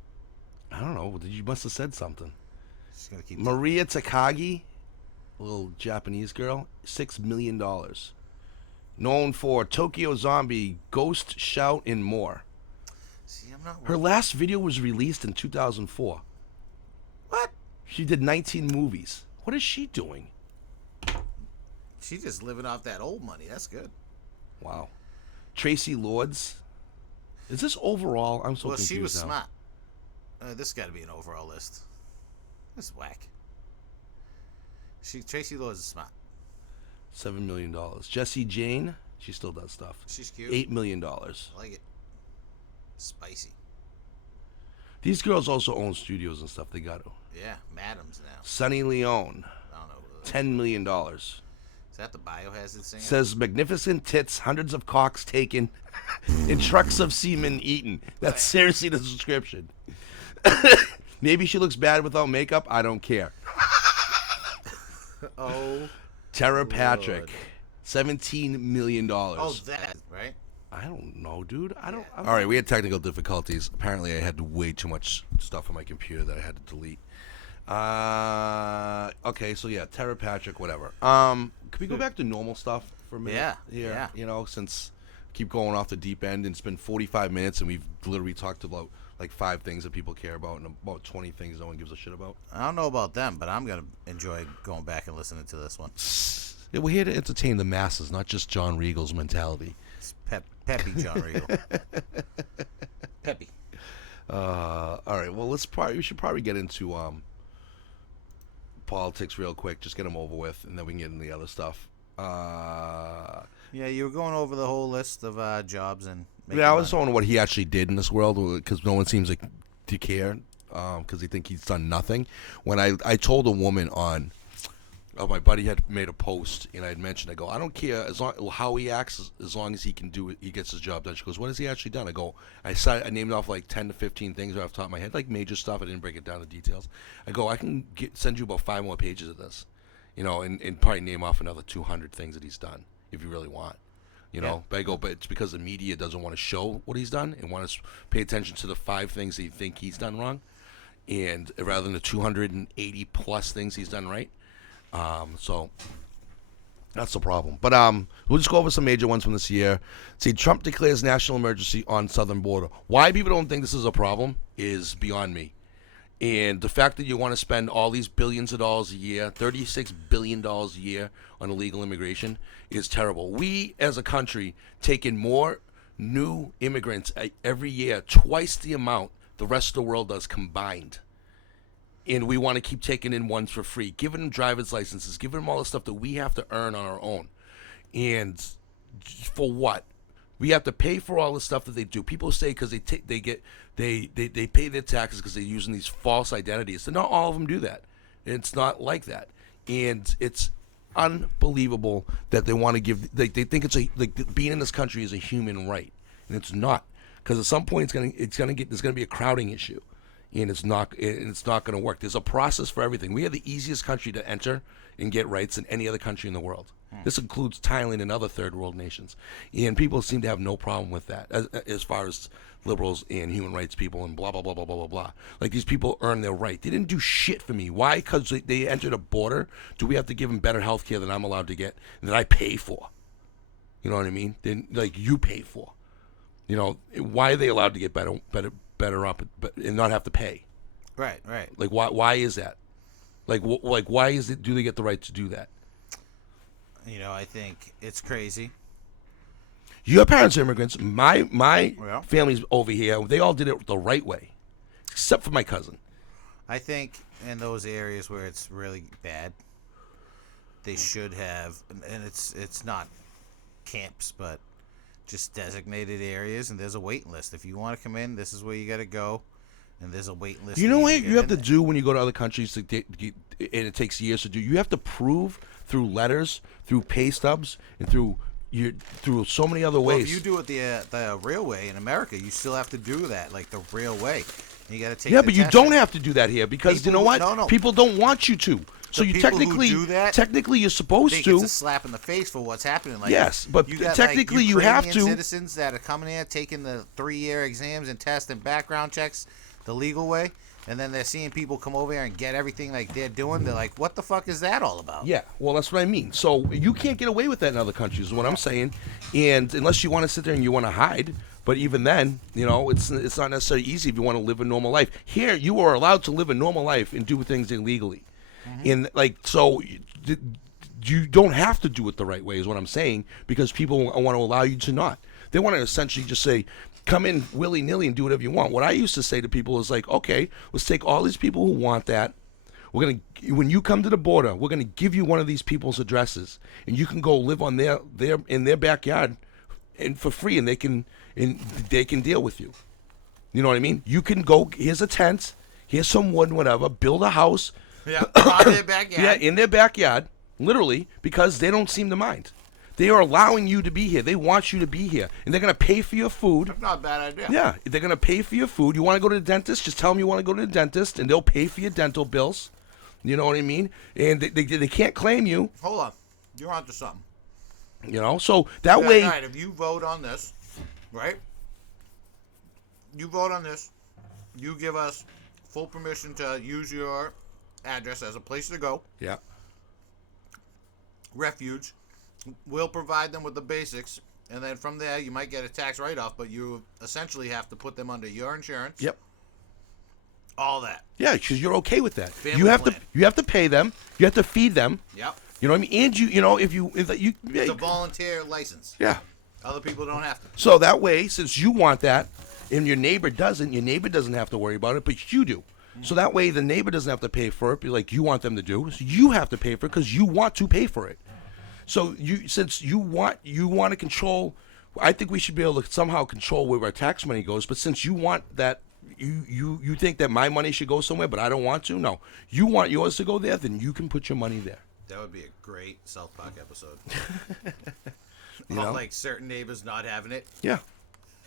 I don't know. You must have said something. She's gonna keep. Maria Takagi, a little Japanese girl, $6 million. Known for Tokyo Zombie, Ghost Shout, and more. See, I'm not. Her last video was released in 2004. What? She did 19 movies. What is she doing? She's just living off that old money. That's good. Wow. Tracy Lords. Is this overall? I'm so Well, confused she was now. smart. This got to be an overall list. This is whack. Tracy Lords is smart. $7 million. Jessie Jane, she still does stuff. She's cute. $8 million. I like it. Spicy. These girls also own studios and stuff. They got to. Yeah, Madams now. Sunny Leone, I don't know who that is. $10 million. Is that the Biohazard singer? Says magnificent tits, hundreds of cocks taken, and trucks of semen eaten. That's seriously the description. Maybe she looks bad without makeup. I don't care. Oh. Tara Patrick, $17 million. Oh, that, right? I don't know, dude. All right, we had technical difficulties. Apparently, I had way too much stuff on my computer that I had to delete. Okay, so yeah, Tara Patrick, whatever. Could we go back to normal stuff for a minute? Yeah. You know, since keep going off the deep end, and it's been 45 minutes, and we've literally talked about like 5 things that people care about, and about 20 things no one gives a shit about. I don't know about them, but I'm gonna enjoy going back and listening to this one. Yeah, we're here to entertain the masses, not just John Regal's mentality. It's Peppy John Regal. Peppy. All right. Well, we should probably get into politics real quick. Just get them over with, and then we can get into the other stuff. Yeah, you were going over the whole list of jobs and. Yeah, I was on what he actually did in this world, because no one seems like to care, because they think he's done nothing. When I told a woman on. My buddy had made a post, and I had mentioned, I go, I don't care how he acts, as long as he can do it, he gets his job done. She goes, what has he actually done? I go, I named off like 10 to 15 things right off the top of my head, like major stuff. I didn't break it down to details. I go, I can send you about 5 more pages of this, you know, and probably name off another 200 things that he's done, if you really want. You know, but I go, but it's because the media doesn't want to show what he's done and want to pay attention to the 5 things they think he's done wrong, and rather than the 280 plus things he's done right. So that's the problem. But we'll just go over some major ones from this year. See, Trump declares national emergency on southern border. Why people don't think this is a problem is beyond me. And the fact that you want to spend all these billions of dollars a year, $36 billion a year on illegal immigration is terrible. We, as a country, take in more new immigrants every year, twice the amount the rest of the world does combined. And we want to keep taking in ones for free, giving them driver's licenses, giving them all the stuff that we have to earn on our own. And for what? We have to pay for all the stuff that they do. People say because they pay their taxes because they're using these false identities. So not all of them do that. It's not like that. And it's unbelievable that they want to give. They think it's being in this country is a human right, and it's not. Because at some point there's going to be a crowding issue. And it's not going to work. There's a process for everything. We are the easiest country to enter and get rights than any other country in the world. This includes Thailand and other third world nations. And people seem to have no problem with that as far as liberals and human rights people and blah, blah, blah, blah, blah, blah, blah. Like, these people earn their right. They didn't do shit for me. Why? Because they entered a border. Do we have to give them better health care than I'm allowed to get and that I pay for? You know what I mean? Then, like, you pay for. You know, why are they allowed to get better up and not have to pay? Right. Like, why is that? Like why is it? Do they get the right to do that? You know, I think it's crazy. Your parents are immigrants. My family's over here. They all did it the right way, except for my cousin. I think in those areas where it's really bad, they should have, and it's not camps, but just designated areas, and there's a waiting list. If you want to come in, this is where you got to go, and there's a waiting list. You know what you have to do when you go to other countries, and it takes years to do? You have to prove through letters, through pay stubs, and through so many other ways. Well, if you do it the railway in America, you still have to do that, like the railway. You got to take. Yeah, but you don't have to do that here because you know what? No. People don't want you to. So you technically you're supposed to. It's a slap in the face for what's happening. Like, yes, but you got, technically like, you have to. Citizens that are coming here, taking the 3-year exams and tests and background checks the legal way, and then they're seeing people come over here and get everything like they're doing. They're like, what the fuck is that all about? Yeah, well, that's what I mean. So you can't get away with that in other countries is what I'm saying. And unless you want to sit there and you want to hide. But even then, you know, it's not necessarily easy if you want to live a normal life. Here, you are allowed to live a normal life and do things illegally. And so you don't have to do it the right way is what I'm saying, because people want to allow you to not. They want to essentially just say, come in willy-nilly and do whatever you want. What I used to say to people is like, okay, let's take all these people who want that. When you come to the border, we're gonna give you one of these people's addresses, and you can go live on in their backyard, and for free, and they can deal with you. You know what I mean? You can go. Here's a tent. Here's some wood, whatever. Build a house. Yeah, on their backyard. Yeah, in their backyard, literally, because they don't seem to mind. They are allowing you to be here. They want you to be here, and they're gonna pay for your food. That's not a bad idea. Yeah, they're gonna pay for your food. You want to go to the dentist? Just tell them you want to go to the dentist, and they'll pay for your dental bills. You know what I mean? And they can't claim you. Hold on, you're onto something. You know, so that way. All right, if you vote on this, right? You vote on this. You give us full permission to use your address as a place to go. Yeah. Refuge. We'll provide them with the basics, and then from there you might get a tax write-off, but you essentially have to put them under your insurance. Yep. All that. Yeah, because you're okay with that. Family You have plan. to pay them. You have to feed them. Yep. You know what I mean? And you know if you It's a volunteer license. yeah. Other people don't have to. So that way, since you want that, and your neighbor doesn't have to worry about it, but you do. So that way, the neighbor doesn't have to pay for it, like you want them to do. So you have to pay for it because you want to pay for it. So since you want to control, I think we should be able to somehow control where our tax money goes. But since you want that, you think that my money should go somewhere, but I don't want to. No, you want yours to go there, then you can put your money there. That would be a great South Park episode. You know? Like certain neighbors not having it. Yeah.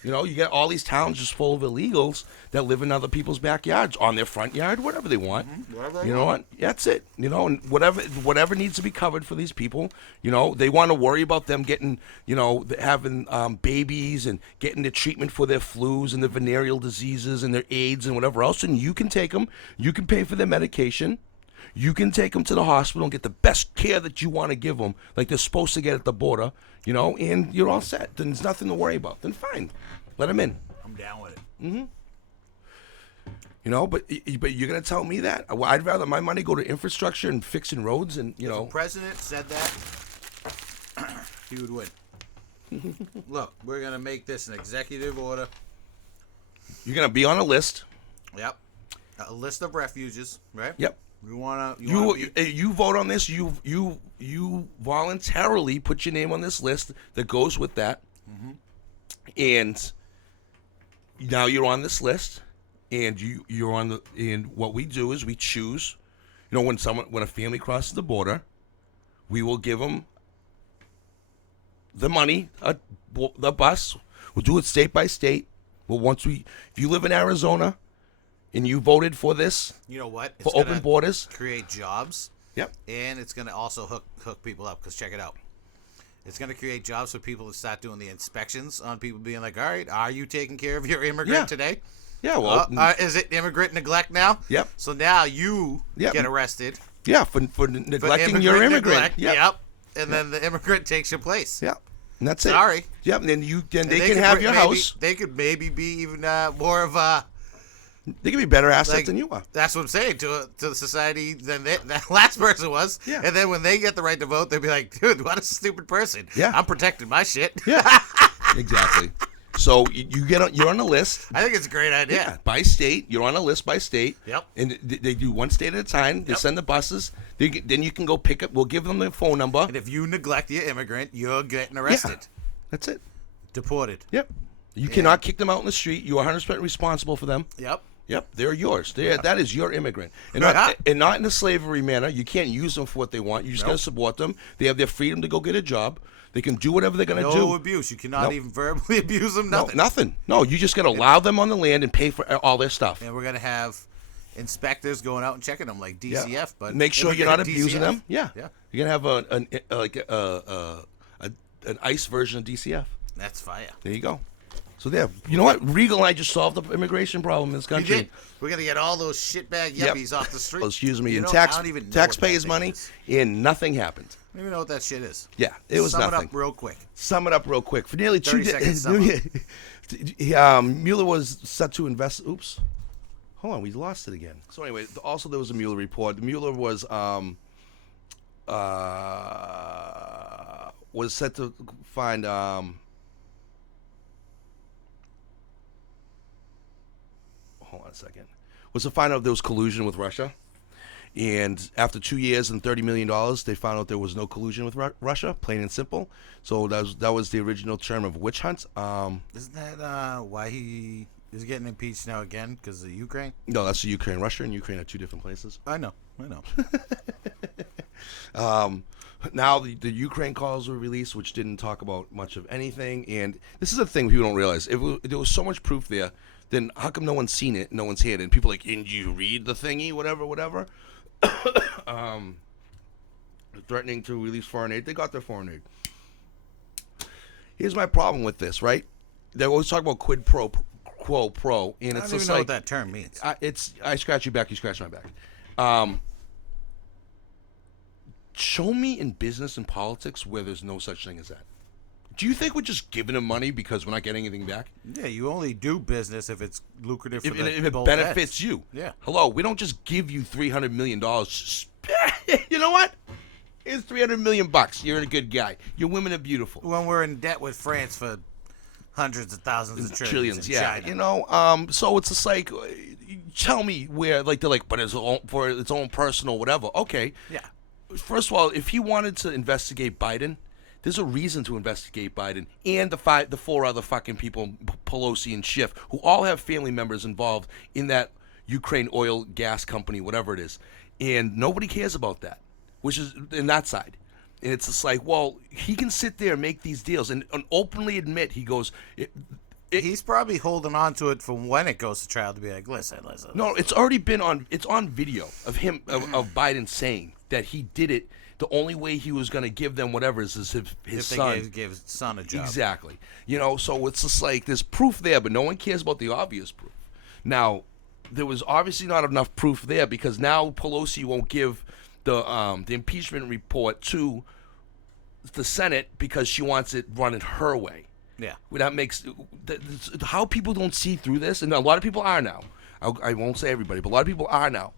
You know, you get all these towns just full of illegals that live in other people's backyards, on their front yard, whatever they want. Whatever they you know want. what? That's it. You know, and whatever needs to be covered for these people. You know, they want to worry about them getting, having babies and getting the treatment for their flus and their venereal diseases and their AIDS and whatever else. And you can take them. You can pay for their medication. You can take them to the hospital and get the best care that you want to give them, like they're supposed to get at the border, and you're all set. Then there's nothing to worry about. Then fine. Let them in. I'm down with it. But you're going to tell me that? I'd rather my money go to infrastructure and fixing roads and, If the president said that, he would win. Look, we're going to make this an executive order. You're going to be on a list. Yep. A list of refuges, right? Yep. We want to. You vote on this. You voluntarily put your name on this list that goes with that, and now you're on this list, and you're on the. And what we do is we choose. When a family crosses the border, we will give them the money, the bus. We'll do it state by state. Well, if you live in Arizona, and you voted for this, you know what? For open borders, create jobs. Yep. And it's going to also hook people up, because check it out. It's going to create jobs for people to start doing the inspections on people being like, all right, are you taking care of your immigrant today? Yeah, well. Is it immigrant neglect now? Yep. So now you get arrested. Yeah, for neglecting your immigrant. Yep. And then the immigrant takes your place. Yep. And that's it. Sorry. Yep. And then they can have your house. They could maybe be even more of a. They can be better assets than you are. That's what I'm saying, to the society than that last person was. Yeah. And then when they get the right to vote, they'll be like, dude, what a stupid person. Yeah. I'm protecting my shit. Yeah. Exactly. So you're on the list. I think it's a great idea. Yeah. By state. You're on a list by state. Yep. And they do one state at a time. They send the buses. Then you can go pick up. We'll give them the phone number. And if you neglect your immigrant, you're getting arrested. Yeah. That's it. Deported. Yep. You cannot kick them out in the street. You are 100% responsible for them. Yep. Yep, they're yours. That is your immigrant, and not in a slavery manner. You can't use them for what they want. You just got to support them. They have their freedom to go get a job. They can do whatever they're going to do. No abuse. You cannot even verbally abuse them. Nothing. No, nothing. No, you just got to allow them on the land and pay for all their stuff. And we're going to have inspectors going out and checking them like DCF, but make sure you're not abusing them. Yeah. Yeah. You're going to have an ICE version of DCF. That's fire. There you go. So there, you know what? Regal and I just solved the immigration problem in this country. You did. We're gonna get all those shitbag yuppies off the street. Oh, excuse me, and I don't even know taxpayers' money, and nothing happened. I don't even know what that shit is. Yeah, it was nothing. Sum it up real quick. Sum it up real quick. For nearly 2 seconds. Mueller was set to invest. Oops, hold on, we lost it again. So anyway, also there was a Mueller report. Mueller was set to find. Hold on a second. Was to find out if there was collusion with Russia, And after 2 years and $30 million, they found out there was no collusion with Russia, plain and simple. So that was the original term of witch hunt. Isn't that why he is getting impeached now again? Because of Ukraine? No, that's the Ukraine. Russia and Ukraine are two different places. I know. Now the Ukraine calls were released, which didn't talk about much of anything. And this is the thing people don't realize. If there was so much proof there, then how come no one's seen it, no one's had it? And people are like, did you read the thingy, whatever? Threatening to release foreign aid. They got their foreign aid. Here's my problem with this, right? They always talk about quid pro quo pro, and I it's don't even just know like what that term means. I scratch your back, you scratch my back. Show me in business and politics where there's no such thing as that. Do you think we're just giving them money because we're not getting anything back? Yeah, you only do business if it's lucrative for If it both benefits ends. you. Yeah. Hello, we don't just give you $300 million. You know what? Here's $300 million. You're a good guy. Your women are beautiful. When we're in debt with France for hundreds of thousands of trillions in yeah. China. You know, so it's just like, tell me where, like, they're like, but it's for its own personal whatever. Okay. Yeah. First of all, if he wanted to investigate Biden, there's a reason to investigate Biden and the four other fucking people, Pelosi and Schiff, who all have family members involved in that Ukraine oil gas company, whatever it is, and nobody cares about that, which is in that side. And it's just like, well, he can sit there and make these deals and openly admit he goes. He's probably holding on to it for when it goes to trial to be like, listen. No, it's already been on. It's on video of him of Biden saying that he did it. The only way he was going to give them whatever is if his son. They gave his son a job. Exactly. You know, so it's just like there's proof there, but no one cares about the obvious proof. Now, there was obviously not enough proof there because now Pelosi won't give the impeachment report to the Senate because she wants it running her way. Yeah. That makes how people don't see through this, and a lot of people are now. I won't say everybody, but a lot of people are now,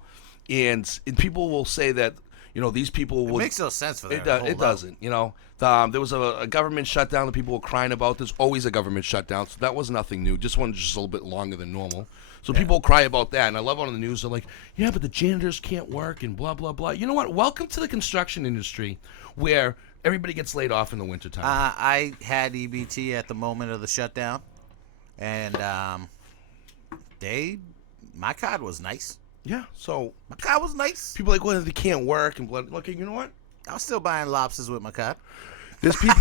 and people will say that. You know, these people It would... makes no sense for them. It doesn't, you know. There was a government shutdown that people were crying about. There's always a government shutdown, so that was nothing new. Just one just a little bit longer than normal. So people cry about that, and I love on the news, they're like, yeah, but the janitors can't work and blah, blah, blah. You know what? Welcome to the construction industry where everybody gets laid off in the wintertime. I had EBT at the moment of the shutdown, and my card was nice. Yeah, so... My card was nice. People are like, well, they can't work and blah. Okay, you know what? I was still buying lobsters with my card. There's people...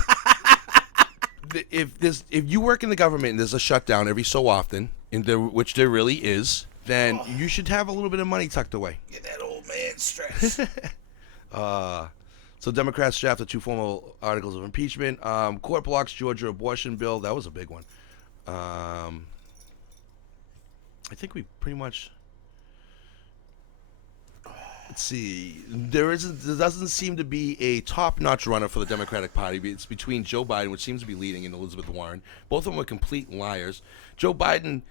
if you work in the government and there's a shutdown every so often, which there really is, then you should have a little bit of money tucked away. Get that old man stress. So Democrats drafted 2 formal articles of impeachment. Court blocks Georgia abortion bill. That was a big one. I think we pretty much... Let's see. There doesn't seem to be a top-notch runner for the Democratic Party. It's between Joe Biden, which seems to be leading, and Elizabeth Warren. Both of them are complete liars. Joe Biden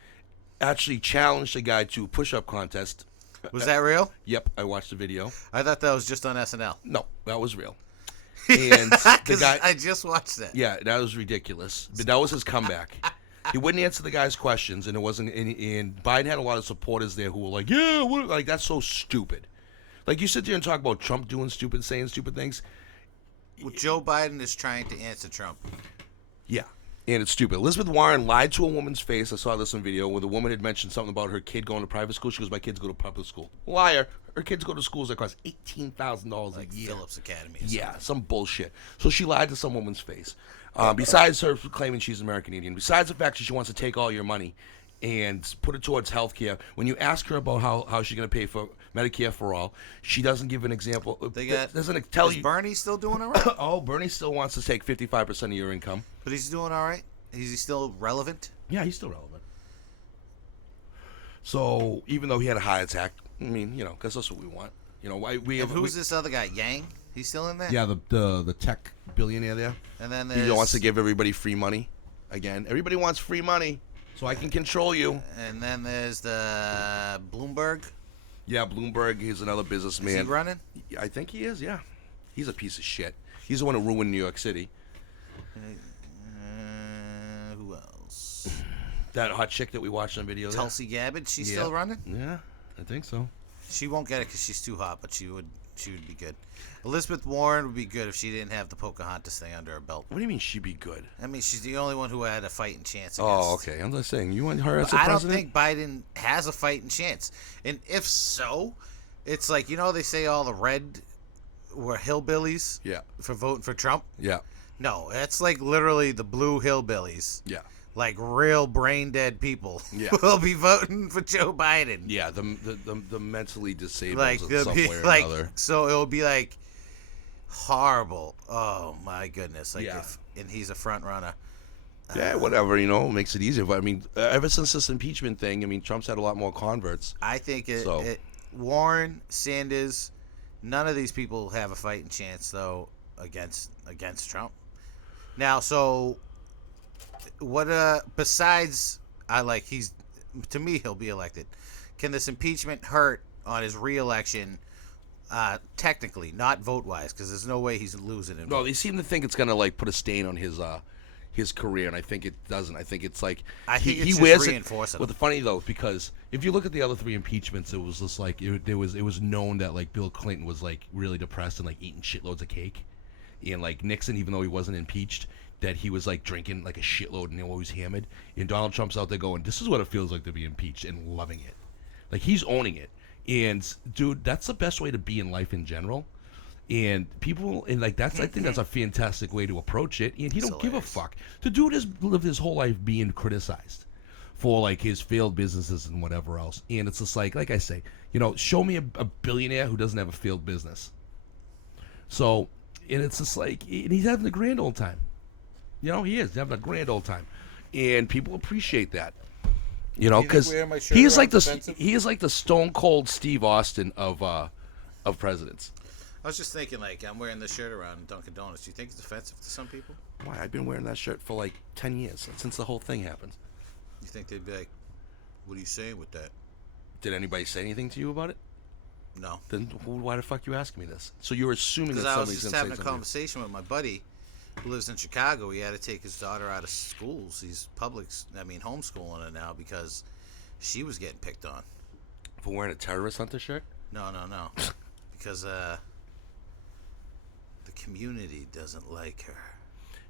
actually challenged a guy to a push-up contest. Was that real? Yep, I watched the video. I thought that was just on SNL. No, that was real. And the guy, I just watched that. Yeah, that was ridiculous. But that was his comeback. He wouldn't answer the guy's questions, and it wasn't. And Biden had a lot of supporters there who were like, "Yeah, like that's so stupid." Like, you sit there and talk about Trump saying stupid things. Well, Joe Biden is trying to answer Trump. Yeah, and it's stupid. Elizabeth Warren lied to a woman's face. I saw this on video where the woman had mentioned something about her kid going to private school. She goes, my kids go to public school. Liar. Her kids go to schools that cost $18,000 a year. Phillips Academy. Yeah, some bullshit. So she lied to some woman's face. Besides her claiming she's American Indian, besides the fact that she wants to take all your money and put it towards health care, when you ask her about how she's going to pay for Medicare for all, she doesn't give an example. Doesn't tell you. Is Bernie still doing all right? Oh, Bernie still wants to take 55% of your income. But he's doing all right? Is he still relevant? Yeah, he's still relevant. So, even though he had a heart attack, I mean, you know, because that's what we want. You know, who's this other guy? Yang? He's still in there? Yeah, the tech billionaire there. And then he wants to give everybody free money. Again, everybody wants free money, so I can control you. And then there's the Bloomberg. Yeah, Bloomberg is another businessman. Is he running? I think he is, yeah. He's a piece of shit. He's the one who ruined New York City. Who else? That hot chick that we watched on video Tulsi Gabbard, she's still running? Yeah, I think so. She won't get it because she's too hot, but she would be good. Elizabeth Warren would be good if she didn't have the Pocahontas thing under her belt. What do you mean she'd be good? I mean, she's the only one who had a fighting chance against. Oh, okay. I'm just saying, you want her as a I don't president? think Biden has a fighting chance. And if so, it's like, they say all the red were hillbillies Yeah. for voting for Trump. Yeah. No, that's like literally the blue hillbillies. Yeah. Like real brain dead people Yeah. will be voting for Joe Biden. Yeah, the mentally disabled Like in they'll some be way or like, another. so it'll be like horrible. Oh my goodness! Like Yeah. and he's a front runner. Yeah, whatever, makes it easier. But I mean, ever since this impeachment thing, I mean, Trump's had a lot more converts. I think So- Warren, Sanders, none of these people have a fighting chance though against Trump. Now, so what? Besides, to me, he'll be elected. Can this impeachment hurt on his reelection? Technically, not vote wise, because there's no way he's losing it. No, they seem to think it's gonna put a stain on his career, and I think it doesn't. I think it's like I think he it's just wears reinforcing it. But him. the funny though, because if you look at the other three impeachments, it was just like it was known that like Bill Clinton was like really depressed and like eating shitloads of cake, and like Nixon, even though he wasn't impeached, that he was like drinking like a shitload and always hammered. And Donald Trump's out there going, "This is what it feels like to be impeached," and loving it, like he's owning it. And dude, that's the best way to be in life in general. And people, and like I think that's a fantastic way to approach it. And he don't give a fuck. The dude has lived his whole life being criticized for like his failed businesses and whatever else. And it's just like I say, show me a billionaire who doesn't have a failed business. So, and it's just like, and he's having a grand old time. He is having a grand old time, and people appreciate that. Because he is like the Stone Cold Steve Austin of presidents. I was just thinking, like, I'm wearing this shirt around Dunkin' Donuts. Do you think it's offensive to some people? Why? I've been wearing that shirt for like 10 years since the whole thing happened. You think they'd be like, "What are you saying with that?" Did anybody say anything to you about it? No. Then why the fuck you asking me this? So you're assuming that Because I was somebody's just going to having say a something. conversation with my buddy who lives in Chicago. He had to take his daughter out of schools. He's homeschooling her now because she was getting picked on. For wearing a terrorist hunter shirt? No. Because the community doesn't like her.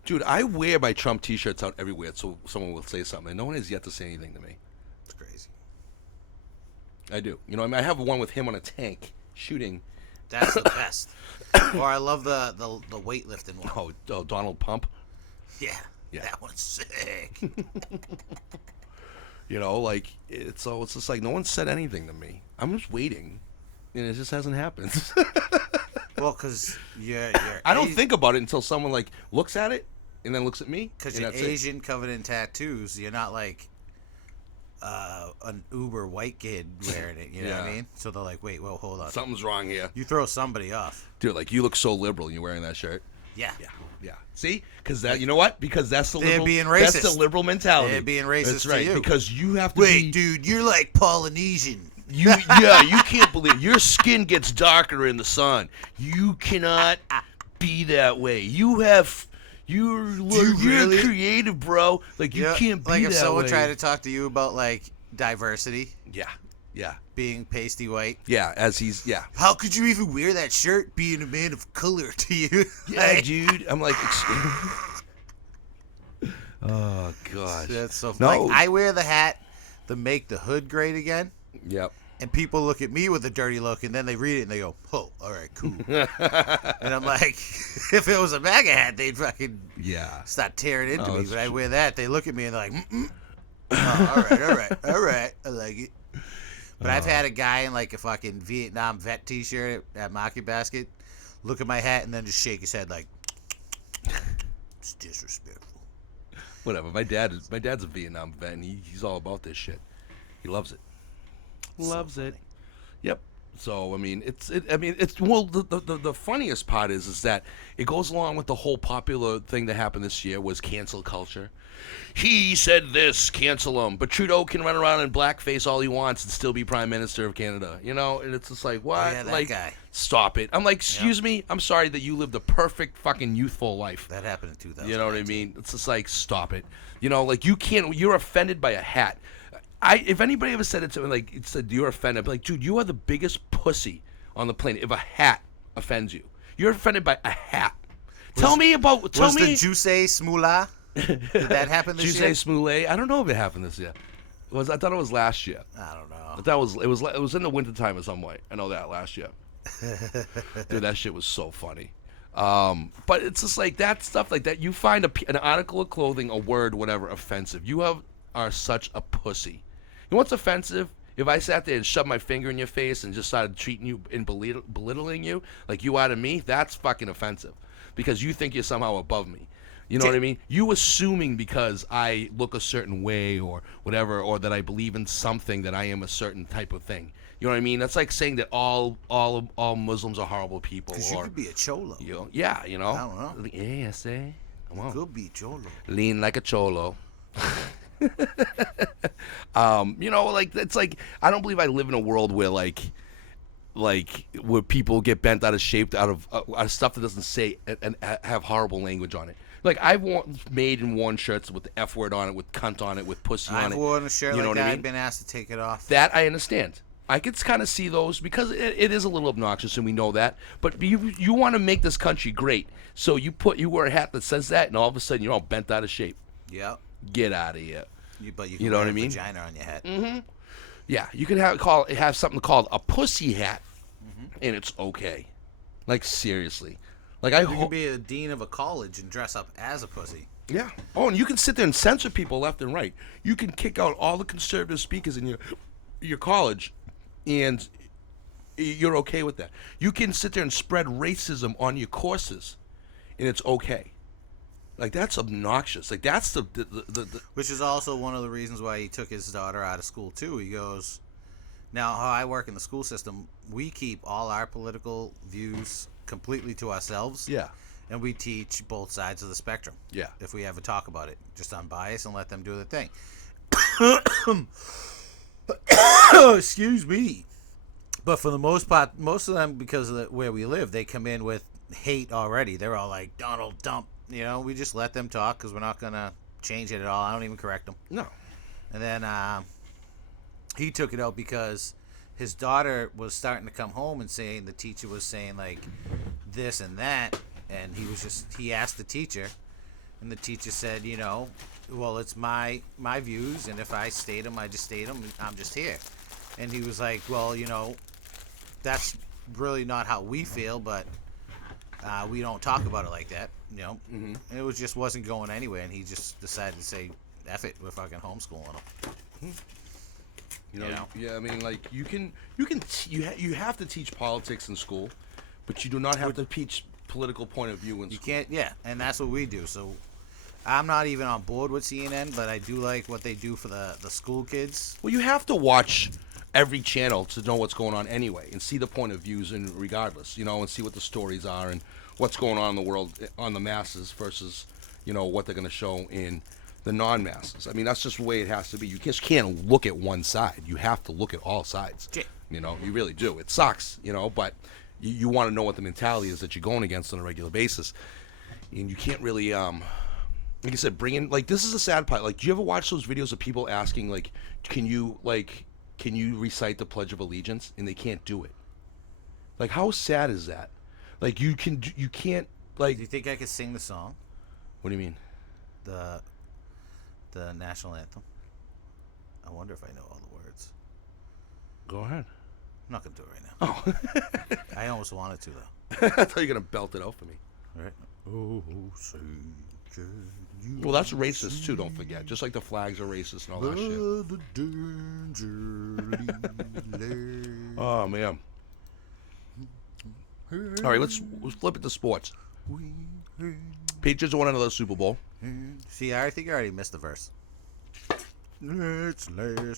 Dude, I wear my Trump t-shirts out everywhere so someone will say something, and no one has yet to say anything to me. It's crazy. I do. I have one with him on a tank shooting. That's the best. Or I love the weightlifting one. Oh, Donald Pump. Yeah. Yeah. That one's sick. It's just like no one said anything to me. I'm just waiting, and it just hasn't happened. Well, because you're I don't think about it until someone like looks at it and then looks at me. Because and you're that's it. Asian, covered in tattoos. You're not like an uber white kid wearing it. You know what I Yeah. mean? So they're like, wait, well, hold on. Something's wrong here, You throw somebody off. dude. Like you look so liberal, and you're wearing that shirt. Yeah. Yeah. See, because that because that's the They're liberal. being That's racist. the liberal mentality. They're being racist That's to right. you. Because you have to Wait, be. dude, you're like Polynesian. You can't believe your skin gets darker in the sun. You cannot be that way. You're really? creative, bro. Like you can't be like if that someone way. tried to talk to you about like diversity, Yeah. being pasty white. Yeah, as he's How could you even wear that shirt being a man of color to you? Yeah, dude. I'm like oh god. That's so No. Like, I wear the hat to make the hood great again. Yep. And people look at me with a dirty look, and then they read it and they go, "Oh, all right, cool." And I'm like, if it was a MAGA hat, they'd fucking start tearing into me. that's But I wear that, they look at me and they're like, "Oh, all right, I like it." But I've had a guy in like a fucking Vietnam vet T-shirt at Market Basket look at my hat and then just shake his head like, "It's disrespectful." Whatever. My dad's a Vietnam vet, and he's all about this shit. He loves it. Loves it. Yep. So the funniest part is that it goes along with the whole popular thing that happened this year was cancel culture. He said this, cancel him. But Trudeau can run around in blackface all he wants and still be Prime Minister of Canada. And it's just like, what? Oh, yeah, that like, guy. Stop it. I'm like, excuse me? I'm sorry that you lived a perfect fucking youthful life. That happened in 2000. You know what I mean? It's just like, stop it. Like you can't, you're offended by a hat. if anybody ever said it to me, like it said you're offended, I'd be like, dude, you are the biggest pussy on the planet. If a hat offends you, you're offended by a hat. Tell me. Was the Juice Smula? Did that happen this year? Juice Smoulet. I don't know if it happened this year. I thought it was last year. I don't know. But it was in the wintertime in some way. I know that last year. Dude, that shit was so funny. But it's just like that stuff like that. You find an article of clothing, a word, whatever, offensive. You are such a pussy. You know what's offensive? If I sat there and shoved my finger in your face and just started treating you and belittling you like you are to me, that's fucking offensive. Because you think you're somehow above me. You know what I mean? You assuming because I look a certain way or whatever, or that I believe in something that I am a certain type of thing. You know what I mean? That's like saying that all Muslims are horrible people. Because you could be a cholo. Yeah, you know. I don't know. Yeah, say. Come on. You could be cholo. Lean like a cholo. You know, like it's like I don't believe I live in a world where like where people get bent out of shape out of stuff that doesn't say and have horrible language on it. Like I've made and worn shirts with the F word on it, with cunt on it, with pussy on it. I've worn a shirt you know like what that. I mean? I've been asked to take it off. That I understand. I could kind of see those because it is a little obnoxious, and we know that. But you want to make this country great, so you wear a hat that says that, and all of a sudden you're all bent out of shape. Yep. Get out of here. But you can know wear what I a mean? vagina on your head. Mm-hmm. Yeah, you can have something called a pussy hat, and it's okay. Like seriously. Like you could be a dean of a college and dress up as a pussy. Yeah. Oh, and you can sit there and censor people left and right. You can kick out all the conservative speakers in your college, and you're okay with that. You can sit there and spread racism on your courses, and it's okay. Like that's obnoxious. Like that's the Which is also one of the reasons why he took his daughter out of school too. He goes, now how I work in the school system, we keep all our political views completely to ourselves. Yeah. And we teach both sides of the spectrum. Yeah. If we ever talk about it, just unbiased and let them do their thing. Excuse me. But for the most part, most of them, because of where we live, they come in with hate already. They're all like, Donald Dump. You know, we just let them talk because we're not going to change it at all. I don't even correct them. No. And then he took it out because his daughter was starting to come home and saying the teacher was saying, like, this and that. And he asked the teacher, and the teacher said, you know, well, it's my views, and if I state them, I just state them, and I'm just here. And he was like, well, you know, that's really not how we feel, but we don't talk about it like that, you know. Mm-hmm. And it just wasn't going anywhere, and he just decided to say, F it, we're fucking homeschooling them. You know? Yeah, I mean, like, you have to teach politics in school, but you do not have to teach political point of view in school. You can't, yeah, and that's what we do. So I'm not even on board with CNN, but I do like what they do for the school kids. Well, you have to watch every channel to know what's going on anyway, and see the point of views, and regardless, you know, and see what the stories are and what's going on in the world on the masses versus, you know, what they're going to show in the non-masses. I mean, that's just the way it has to be. You just can't look at one side. You have to look at all sides. You know, you really do. It sucks, you know, but you want to know what the mentality is that you're going against on a regular basis. And you can't really, like I said, bring in, like, this is a sad part. Like, do you ever watch those videos of people asking, like, can you recite the Pledge of Allegiance? And they can't do it. Like, how sad is that? Like, you can't, like. Do you think I could sing the song? What do you mean? The national anthem. I wonder if I know all the words. Go ahead. I'm not going to do it right now. Oh. I almost wanted to, though. I thought you were going to belt it out for me. All right. Oh, say, can you well, that's racist, too, don't forget. Just like the flags are racist and all that shit. Oh, man. All right, let's flip it to sports. Patriots won another Super Bowl. See, I think I already missed the verse.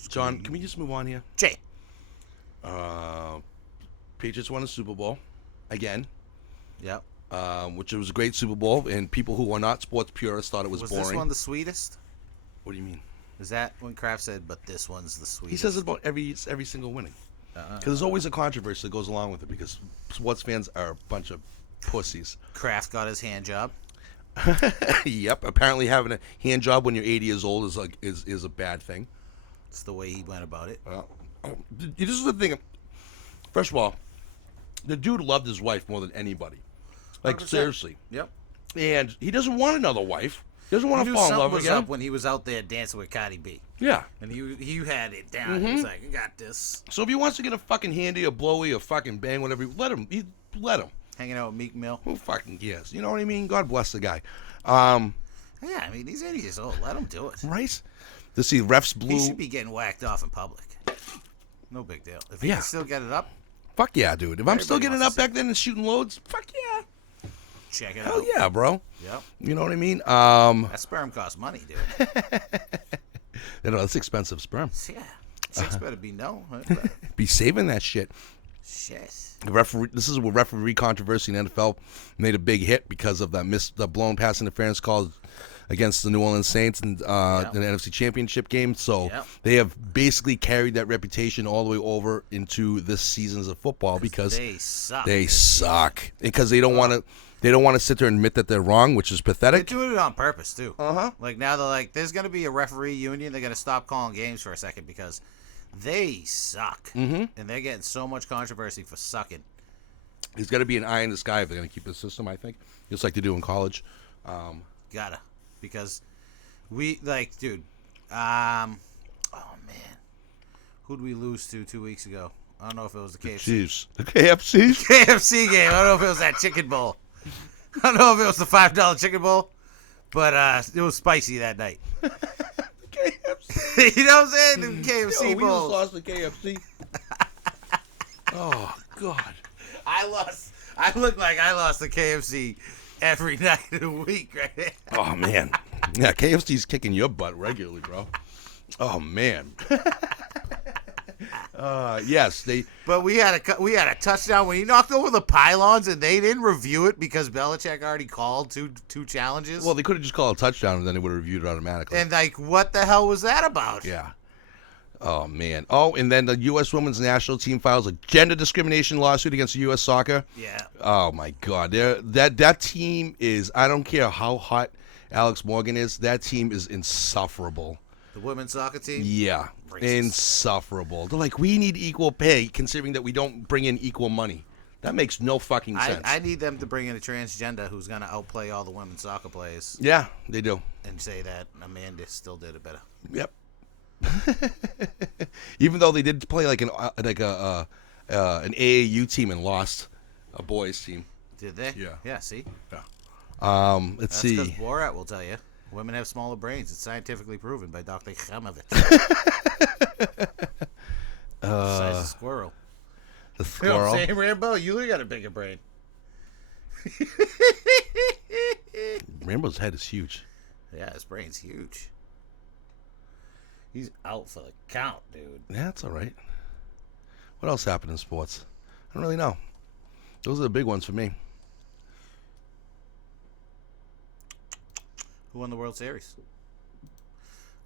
John, can we just move on here? Jay. Patriots won a Super Bowl again. Yep. Which was a great Super Bowl, and people who are not sports purists thought it was boring. Was this one the sweetest? What do you mean? Is that when Kraft said, but this one's the sweetest? He says it about every single winning. Because there's always a controversy that goes along with it, because sports fans are a bunch of pussies. Kraft got his hand job. Yep. Apparently having a hand job when you're 80 years old is a bad thing. It's the way he went about it. This is the thing. First of all, the dude loved his wife more than anybody. Like 100%. seriously. Yep. And he doesn't want another wife. He doesn't want to fall in love was again. up when he was out there dancing with Cardi B. Yeah. And he had it down. He was like, I got this. So if he wants to get a fucking handy or blowy or fucking bang, whatever, let him. Let him. Hanging out with Meek Mill. Who fucking cares? You know what I mean? God bless the guy. Yeah, I mean, he's 80 years old. Let him do it. Right? To see refs blew. He should be getting whacked off in public. No big deal. If he can still get it up, fuck yeah, dude. If I'm still Everybody getting wants up to back then and shooting loads, fuck yeah. check it Hell out. yeah, bro. Yep. You know what I mean? That sperm costs money, dude. You know, that's expensive sperm. Yeah. Chicks better be no. Be saving that shit. Shit. This is where referee controversy in the NFL made a big hit because of the blown pass interference call against the New Orleans Saints in the NFC Championship game. So they have basically carried that reputation all the way over into this seasons of football because they suck. They suck because they don't want to. They don't want to sit there and admit that they're wrong, which is pathetic. They're doing it on purpose too. Like now they're like, there's gonna be a referee union. They're gonna stop calling games for a second because they suck, and they're getting so much controversy for sucking. There's got to be an eye in the sky if they're going to keep the system, I think. Just like they do in college. Gotta. Because we, like, dude, oh, man. Who'd we lose to 2 weeks ago? I don't know if it was the KFC. Chiefs. The KFC? KFC game. I don't know if it was that chicken bowl. I don't know if it was the $5 chicken bowl. But it was spicy that night. KFC. You know what I'm saying? The KFC we bowl. just lost the KFC. Oh, God. I look like I lost the KFC every night of the week, right? Oh, man. Yeah, KFC's kicking your butt regularly, bro. Oh, man. Yes, they. But we had a touchdown when he knocked over the pylons, and they didn't review it because Belichick already called two challenges. Well, they could have just called a touchdown, and then they would have reviewed it automatically. And like, what the hell was that about? Yeah. Oh, man. Oh, and then the U.S. women's national team files a gender discrimination lawsuit against U.S. soccer. Yeah. Oh, my God. That team is, I don't care how hot Alex Morgan is, that team is insufferable. The women's soccer team? Yeah. Racist. Insufferable. They're like, we need equal pay, considering that we don't bring in equal money. That makes no fucking sense. I need them to bring in a transgender who's going to outplay all the women's soccer players. Yeah, they do. And say that Amanda still did it better. Yep. Even though they did play like an AAU team and lost, a boys team. Did they? Yeah. Yeah. See. Yeah. Let's see. That's because Borat will tell you women have smaller brains. It's scientifically proven by Dr. Khamovich. Size of squirrel. The You know squirrel. what I'm saying, Rambo? You got a bigger brain. Rambo's head is huge. Yeah, his brain's huge. He's out for the count, dude. Yeah, that's all right. What else happened in sports? I don't really know. Those are the big ones for me. Who won the World Series?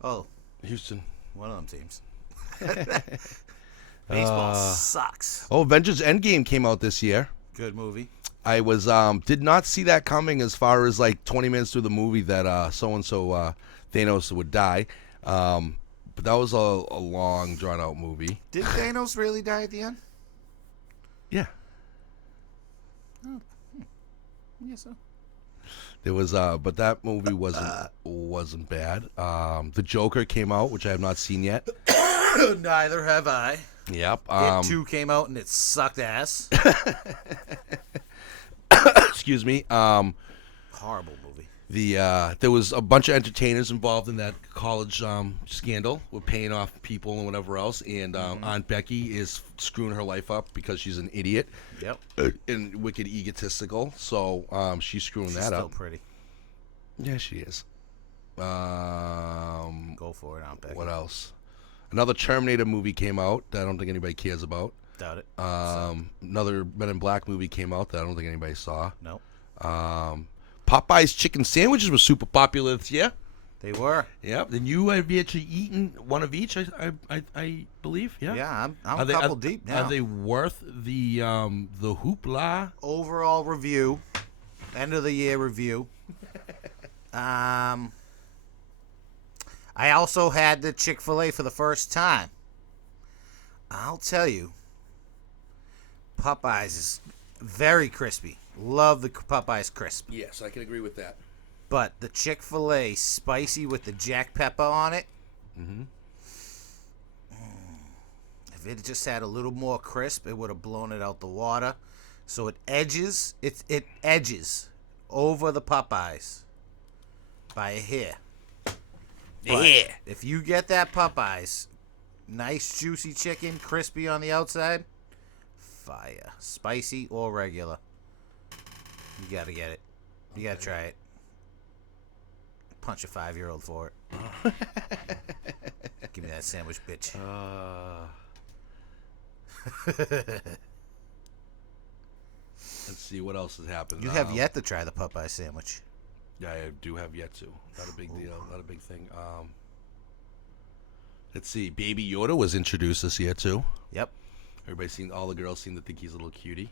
Oh, Houston. one of them teams. Baseball sucks. Oh, Avengers Endgame came out this year. Good movie. I was did not see that coming as far as like 20 minutes through the movie that so-and-so Thanos would die. But that was a long, drawn-out movie. Did Thanos really die at the end? Yeah. Yeah, so. There was, but that movie wasn't bad. The Joker came out, which I have not seen yet. Neither have I. Yep. It 2 came out and it sucked ass. Excuse me. Horrible movie. There was a bunch of entertainers involved in that college scandal with paying off people and whatever else, and Aunt Becky is screwing her life up because she's an idiot. Yep. And wicked egotistical, so she's screwing She's that still up. pretty. Yeah, she is. Go for it, Aunt Becky. What else? Another Terminator movie came out that I don't think anybody cares about. Doubt it. Another Men in Black movie came out that I don't think anybody saw. Nope. Popeye's chicken sandwiches were super popular this year. They were. Yep. And you have actually eaten one of each, I believe. Yeah. Yeah, I'm a couple deep now. Are they worth the hoopla? Overall review, end of the year review. I I also had the Chick-fil-A for the first time. I'll tell you, Popeyes is very crispy. Love the Popeyes crisp. Yes, I can agree with that. But the Chick-fil-A spicy with the jack pepper on it. Mm-hmm. If it just had a little more crisp, it would have blown it out the water. So it edges over the Popeyes by a hair. But if you get that Popeyes, nice juicy chicken, crispy on the outside, fire. Spicy or regular. You gotta get it. You gotta try it. Punch a 5-year-old for it. Give me that sandwich, bitch. Let's see what else has happened. You have yet to try the Popeye sandwich. Yeah, I do have yet to. Not a big deal. Not a big thing. Let's see. Baby Yoda was introduced this year too. Yep. All the girls seem to think he's a little cutie.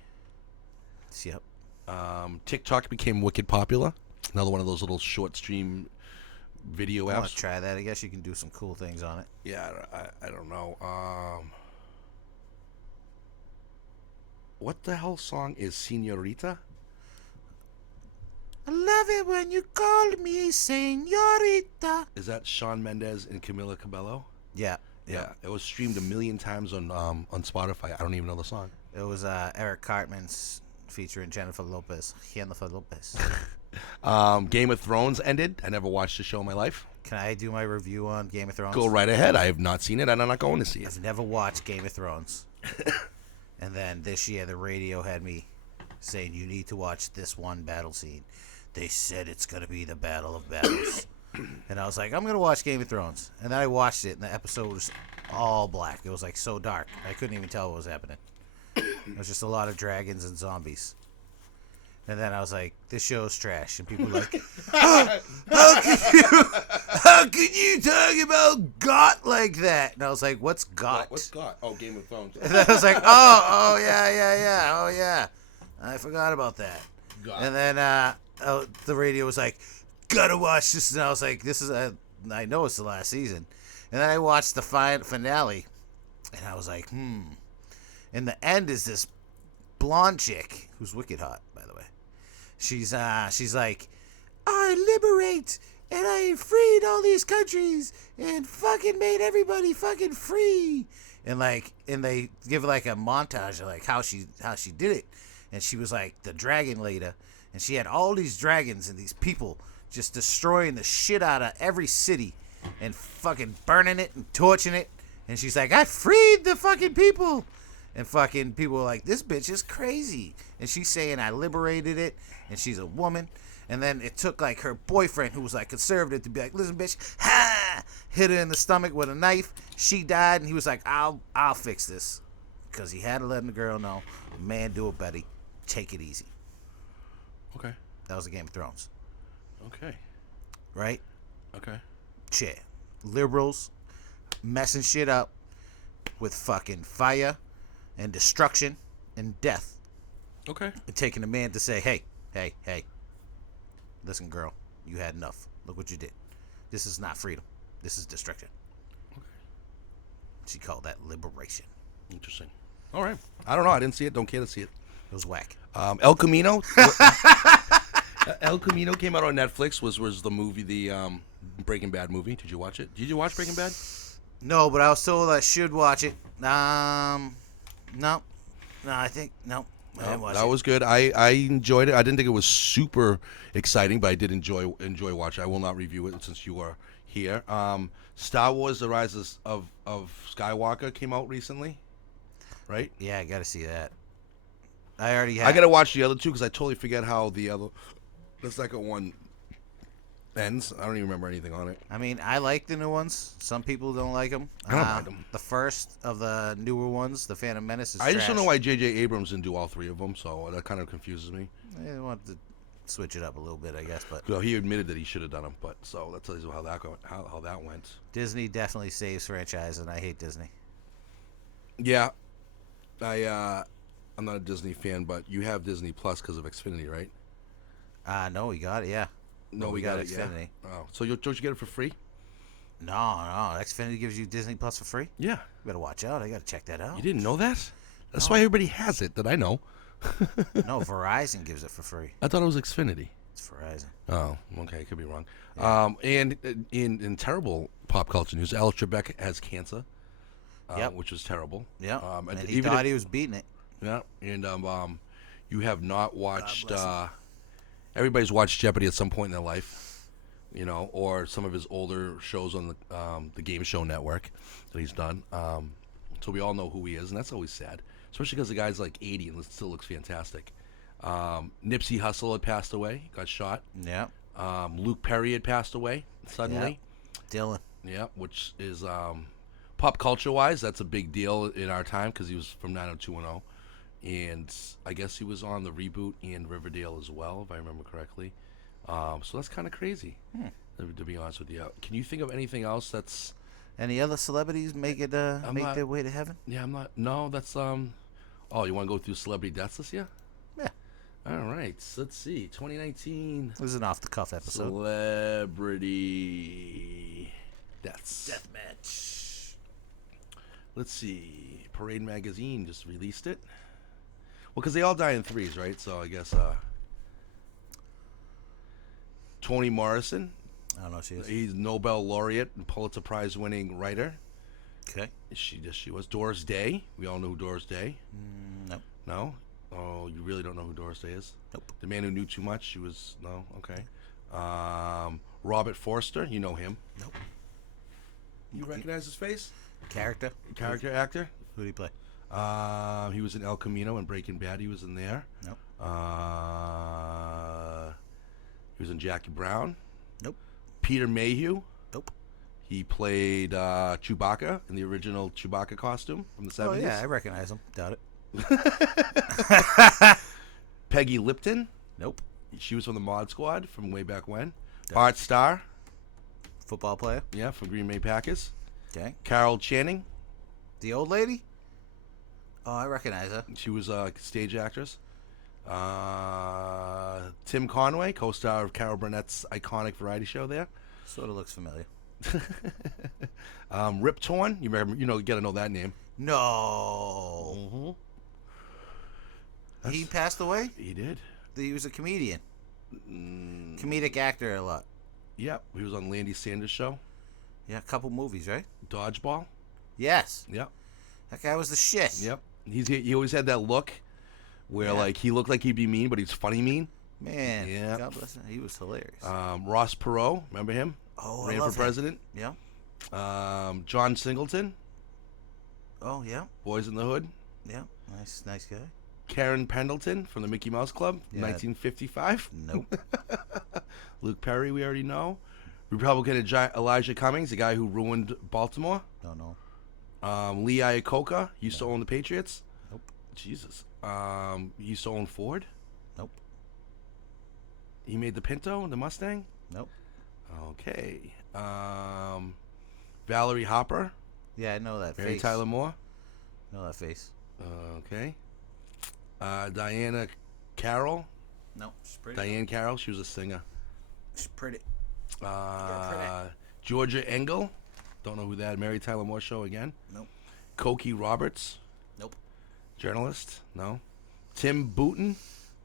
Yep. TikTok became wicked popular. Another one of those little short stream video I want apps. to try that. I guess you can do some cool things on it. Yeah, I don't know. What the hell song is Senorita? I love it when you call me señorita. Is that Shawn Mendes and Camila Cabello? Yeah. Yeah. It was streamed 1 million times on Spotify. I don't even know the song. It was Eric Cartman's featuring Jennifer Lopez. Game of Thrones ended. I never watched the show in my life. Can I do my review on Game of Thrones? Go right ahead. I have not seen it, and I'm not going to see it. I've never watched Game of Thrones. And then this year, the radio had me saying, you need to watch this one battle scene. They said it's going to be the Battle of Battles. And I was like, I'm going to watch Game of Thrones. And then I watched it, and the episode was all black. It was like so dark. I couldn't even tell what was happening. It was just a lot of dragons and zombies. And then I was like, this show's trash. And people were like, how can you talk about GOT like that? And I was like, what's GOT? What's GOT? Oh, Game of Thrones. And then I was like, oh, yeah. I forgot about that. GOT. And then the radio was like, gotta watch this. And I was like, I know it's the last season. And then I watched the finale. And I was like, And the end is this blonde chick who's wicked hot, by the way. She's like, I liberate and I freed all these countries and fucking made everybody fucking free. And they give like a montage of like how she did it. And she was like the dragon leader, and she had all these dragons and these people just destroying the shit out of every city and fucking burning it and torching it. And she's like, I freed the fucking people. And fucking people were like, this bitch is crazy. And she's saying, I liberated it. And she's a woman. And then it took like her boyfriend, who was like conservative, to be like, listen, bitch, hit her in the stomach with a knife. She died. And he was like, I'll fix this. Because he had to let the girl know, man, do it, buddy. Take it easy. Okay. That was a Game of Thrones. Okay. Right? Okay. Shit. Liberals messing shit up with fucking fire and destruction and death. Okay. And taking a man to say, hey, listen, girl, you had enough. Look what you did. This is not freedom. This is destruction. Okay. She called that liberation. Interesting. All right. I don't know. I didn't see it. Don't care to see it. It was whack. El Camino. El Camino came out on Netflix. Was the movie, the Breaking Bad movie? Did you watch it? Did you watch Breaking Bad? No, but I was told I should watch it. No. I think no. I didn't watch that it. was good. I enjoyed it. I didn't think it was super exciting, but I did enjoy watching. I will not review it since you are here. Star Wars: The Rise of Skywalker came out recently, right? Yeah, I got to see that. I got to watch the other two because I totally forget how the second one ends. I don't even remember anything on it. I mean, I like the new ones. Some people don't like them. I don't mind them. The first of the newer ones, The Phantom Menace, is I just don't know trash. why J.J. Abrams didn't do all three of them, so that kind of confuses me. They wanted to switch it up a little bit, I guess. But So he admitted that he should have done them, but so that tells you how that went. Disney definitely saves franchise, and I hate Disney. Yeah, I'm not a Disney fan, but you have Disney Plus because of Xfinity, right? No, we got it, yeah. No, we got Xfinity. Yeah. Oh, so don't you get it for free? No, Xfinity gives you Disney Plus for free. Yeah. You better watch out. I gotta check that out. You didn't know that? That's No. why everybody has it that I know. No, Verizon gives it for free. I thought it was Xfinity. It's Verizon. Oh, okay. Could be wrong. Yeah. And in terrible pop culture news, Alex Trebek has cancer, Yep. which was terrible. Yeah. And And he thought he was beating it. Yeah, and you have not watched. bless him. Everybody's watched Jeopardy at some point in their life, or some of his older shows on the Game Show Network that he's done. So we all know who he is, and that's always sad, especially because the guy's like 80 and still looks fantastic. Nipsey Hussle had passed away, got shot. Yeah. Luke Perry had passed away suddenly. Dylan. Yeah, which is pop culture wise, that's a big deal in our time because he was from 90210. And I guess he was on the reboot and Riverdale as well, if I remember correctly. So that's kind of crazy, to be honest with you. Can you think of anything else that's... Any other celebrities make their way to heaven? Yeah, I'm not... No, that's... Oh, you want to go through celebrity deaths this year? Yeah. All right, let's see. 2019... This is an off-the-cuff episode. Celebrity deaths. Deathmatch. Let's see. Parade Magazine just released it. Well, because they all die in threes, right? So I guess Toni Morrison. I don't know who she is. He's Nobel laureate and Pulitzer Prize winning writer. Okay. She was. Doris Day. We all know who Doris Day. No. No? Oh, you really don't know who Doris Day is? Nope. The man who knew too much. She was... No? Okay. Robert Forster. You know him. Nope. You recognize his face? Character Actor? Who do you play? He was in El Camino and Breaking Bad. He was in there. Nope. He was in Jackie Brown. Nope. Peter Mayhew. Nope. He played Chewbacca in the original Chewbacca costume from the 70s. Oh, yeah, I recognize him. Doubt it. Peggy Lipton. Nope. She was from the Mod Squad from way back when. Doubt Art Starr. Football player. Yeah, from Green Bay Packers. Okay. Carol Channing. The old lady? Oh, I recognize her. She was a stage actress. Tim Conway, co-star of Carol Burnett's iconic variety show there. Sort of looks familiar. Rip Torn. You remember? You got to know that name. No. He passed away? He did. He was a comedian. Comedic actor a lot. Yep. He was on Landy Sanders' show. Yeah, a couple movies, right? Dodgeball. Yes. Yep. That guy was the shit. Yep. He always had that look where like he looked like he'd be mean, but he's funny mean. Man. Yeah. God bless him. He was hilarious. Ross Perot. Remember him? Oh, Ran I love for president. Him. Yeah. John Singleton. Oh, yeah. Boys in the Hood. Yeah. Nice guy. Karen Pendleton from the Mickey Mouse Club, Yeah. 1955. Nope. Luke Perry, we already know. Republican Elijah Cummings, the guy who ruined Baltimore. Don't know. Lee Iacocca, he used to own the Patriots. Nope. Jesus. He used to own Ford. Nope. He made the Pinto and the Mustang. Nope. Okay. Valerie Hopper. Yeah, I know that Mary face. Tyler Moore. Know that face. Okay. Diana Carroll. No, she's pretty. Diane Carroll. She was a singer. She's pretty. Georgia Engel. Don't know who that. Mary Tyler Moore show again. Nope. Cokie Roberts. Nope. Journalist. No. Tim Booten.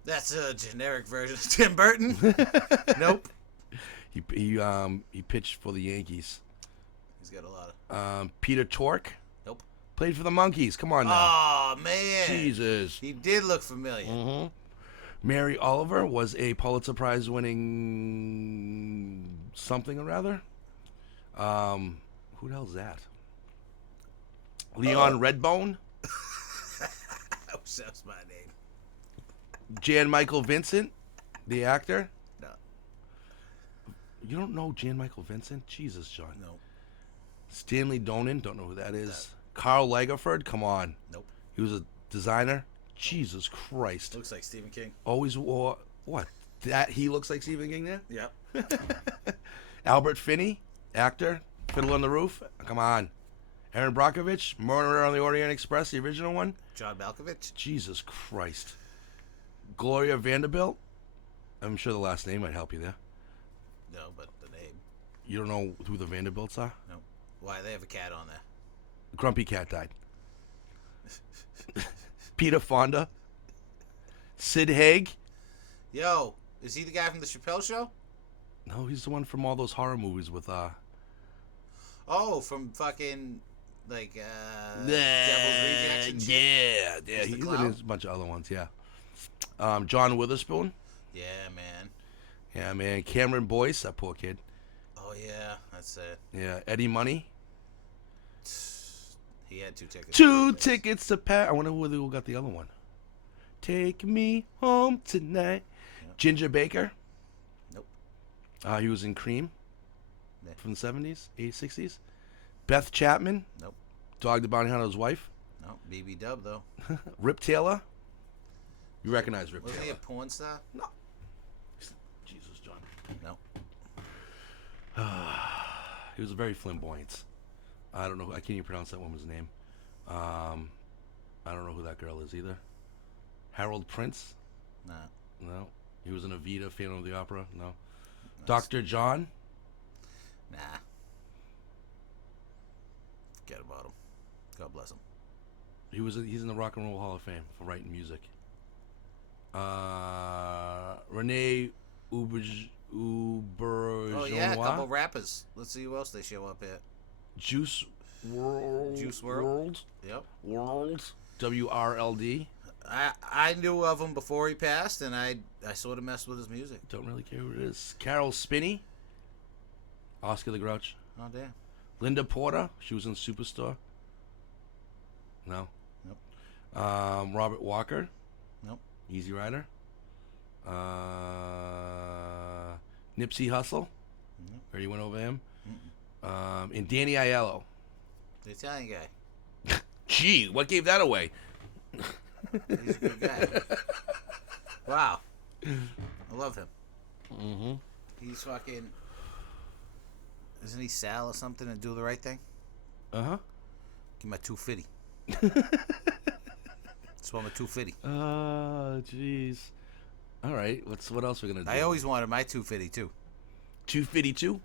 That's a generic version of Tim Burton. Nope. He pitched for the Yankees. He's got a lot of. Peter Tork. Nope. Played for the Monkees. Come on now. Oh man. Jesus. He did look familiar. Mm-hmm. Mary Oliver was a Pulitzer Prize winning something or other. Who the hell's that? Leon Redbone. That's my name. Jan Michael Vincent, the actor. No. You don't know Jan Michael Vincent? Jesus, John. No. Stanley Donen, don't know who that is. Carl Lagerfeld, come on. Nope. He was a designer. Jesus Christ. Looks like Stephen King. Always wore what? That he looks like Stephen King there? Yep. Albert Finney, actor, Fiddle on the Roof. Come on. Aaron Brockovich, Murder on the Orient Express, the original one. John Malkovich. Jesus Christ. Gloria Vanderbilt. I'm sure the last name might help you there. No, but the name. You don't know who the Vanderbilts are? No. Why, they have a cat on there. Grumpy Cat died. Peter Fonda. Sid Haig. Yo, is he the guy from the Chappelle Show? No, he's the one from all those horror movies with Oh, from fucking like Devil's Rejects and shit. Yeah. He's in a bunch of other ones. Yeah. John Witherspoon. Yeah, man. Yeah, man. Cameron Boyce, that poor kid. Oh yeah, that's it. Yeah, Eddie Money. He had 2 tickets. 2 tickets to Paris. I wonder who got the other one. Take me home tonight. Yep. Ginger Baker. Nope. He was in Cream. Yeah. From the 70s, 80s, 60s. Beth Chapman. Nope. Dog the Bounty Hunter's wife. No, BB Dub though. Rip Taylor. You recognize Rip Wasn't Taylor? he a porn star? No. Jesus, John. No. He was very flamboyant. I don't know. I can't even pronounce that woman's name. I don't know who that girl is either. Harold Prince? Nah. No. He was an Evita, Phantom of the Opera? No. Dr. John? Nah. Forget about him. God bless him. He's in the Rock and Roll Hall of Fame for writing music. Renee Auberjonois. Oh yeah, a couple rappers. Let's see who else they show up at. Juice WRLD. Juice WRLD. Yep. World. WRLD. I knew of him before he passed, and I sort of messed with his music. Don't really care who it is. Carol Spinney. Oscar the Grouch. Oh damn. Linda Porter. She was in Superstore. No. Nope. Robert Walker. Nope. Easy Rider. Nipsey Hussle. Nope. Already went over him. Mm-mm. And Danny Aiello. The Italian guy. Gee, what gave that away? He's a good guy. Wow. I love him. Mm-hmm. He's fucking... Isn't he Sal or something and Do the Right Thing? Uh-huh. Give my 250. That's what my 250. Oh, jeez. All right. What else we gonna do? I always wanted my 250 too. 252.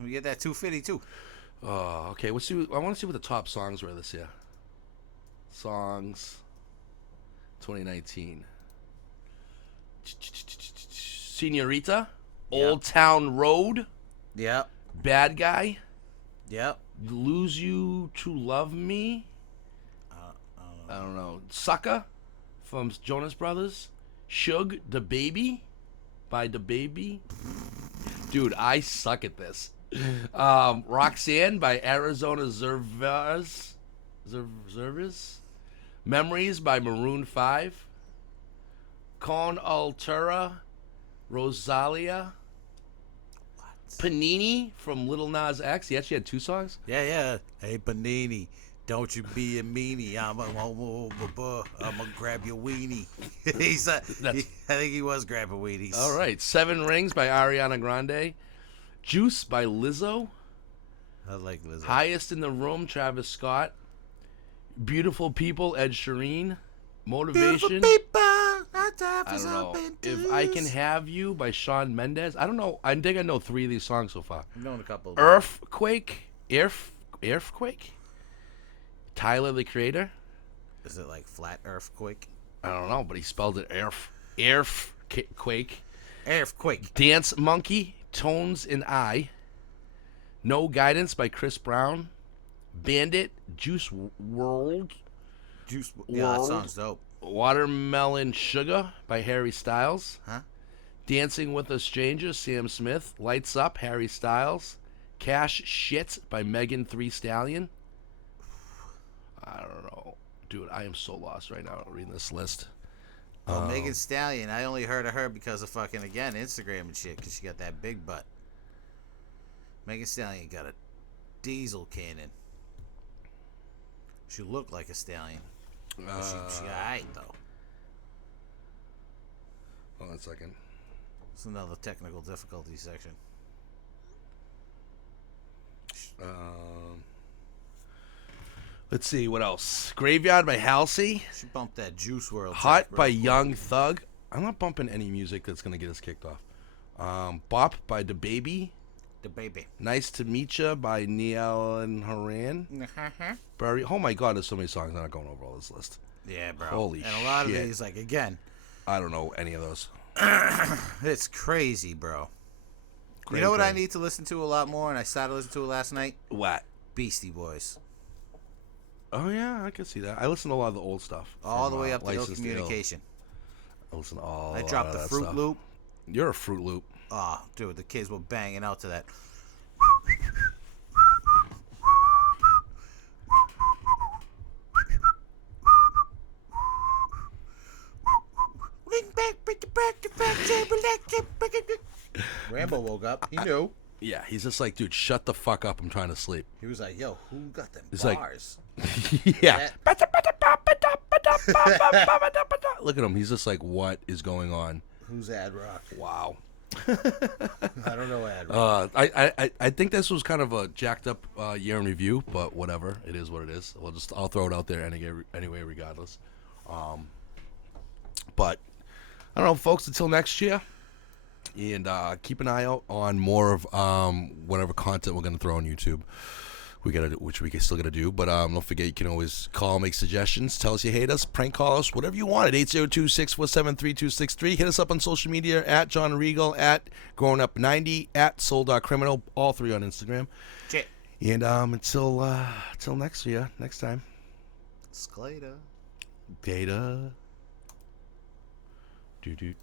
We get that 250 too. Oh, okay. Let's see. I want to see what the top songs were this year. Songs 2019. Senorita. Yep. Old Town Road. Yep. Bad Guy. Yep. Lose You to Love Me. I don't know. Sucker from Jonas Brothers. Shug the Baby by the Baby. Dude, I suck at this. Roxanne by Arizona Zervas. Memories by Maroon 5. Con Altura. Rosalia. What? Panini from Little Nas X. He actually had 2 songs. Yeah. Hey, Panini, don't you be a meanie. I'm gonna grab your weenie. I think he was grabbing weenies. All right. 7 Rings by Ariana Grande. Juice by Lizzo. I like Lizzo. Highest in the Room, Travis Scott. Beautiful People, Ed Sheeran. Motivation. I don't know. If I Can Have You by Shawn Mendes. I don't know. I think I know 3 of these songs so far. I've known a couple. Earthquake. Earthquake. Tyler, the Creator. Is it like flat earthquake? I don't know, but he spelled it Earthquake. Earthquake. Dance Monkey. Tones in Eye. No Guidance by Chris Brown. Bandit. Juice WRLD. Yeah, that sounds dope. Watermelon Sugar by Harry Styles. Huh? Dancing with a Stranger, Sam Smith. Lights Up, Harry Styles. Cash Shit by Megan Thee Stallion. I don't know. Dude, I am so lost right now reading this list. Oh, Megan Thee Stallion. I only heard of her because of fucking, again, Instagram and shit, because she got that big butt. Megan Thee Stallion got a diesel cannon. She looked like a stallion. She alright, though. Hold on a second. It's another technical difficulty section. Let's see, what else? Graveyard by Halsey. She bumped that Juice WRLD. Hot by Young Thug. I'm not bumping any music that's going to get us kicked off. Bop by DaBaby. The baby. Nice to Meet Ya by Neil and Haran. Barry. Oh my God, there's so many songs. I'm not going over all this list. Yeah, bro. Holy and a lot shit. of these, like, again, I don't know any of those. it's crazy, bro. Crazy, you know what I crazy. need to listen to a lot more, and I started listening to it last night? What? Beastie Boys. Oh yeah, I can see that. I listen to a lot of the old stuff. All from, the way up to Ill License to Ill. Communication. I listen to all. I a lot dropped of the that Fruit stuff. Loop. You're a Fruit Loop. Oh, dude, the kids were banging out to that. Rambo woke up. He knew. Yeah, he's just like, dude, shut the fuck up. I'm trying to sleep. He was like, yo, who got them It's like- bars? Yeah. Look at him. He's just like, what is going on? Who's Ad Rock? Wow. I don't know Ad Rock. I think this was kind of a jacked up year in review, but whatever. It is what it is. I'll throw it out there anyway, regardless. But I don't know, folks. Until next year, and keep an eye out on more of whatever content we're gonna throw on YouTube. Which we still gotta do. But don't forget, you can always call, make suggestions, tell us you hate us, prank call us, whatever you want at 802-647-3263. Hit us up on social media at John Regal, at Growing Up 90, at Soul.Criminal, all three on Instagram. Shit. And until next time. Sclater. Data. Do.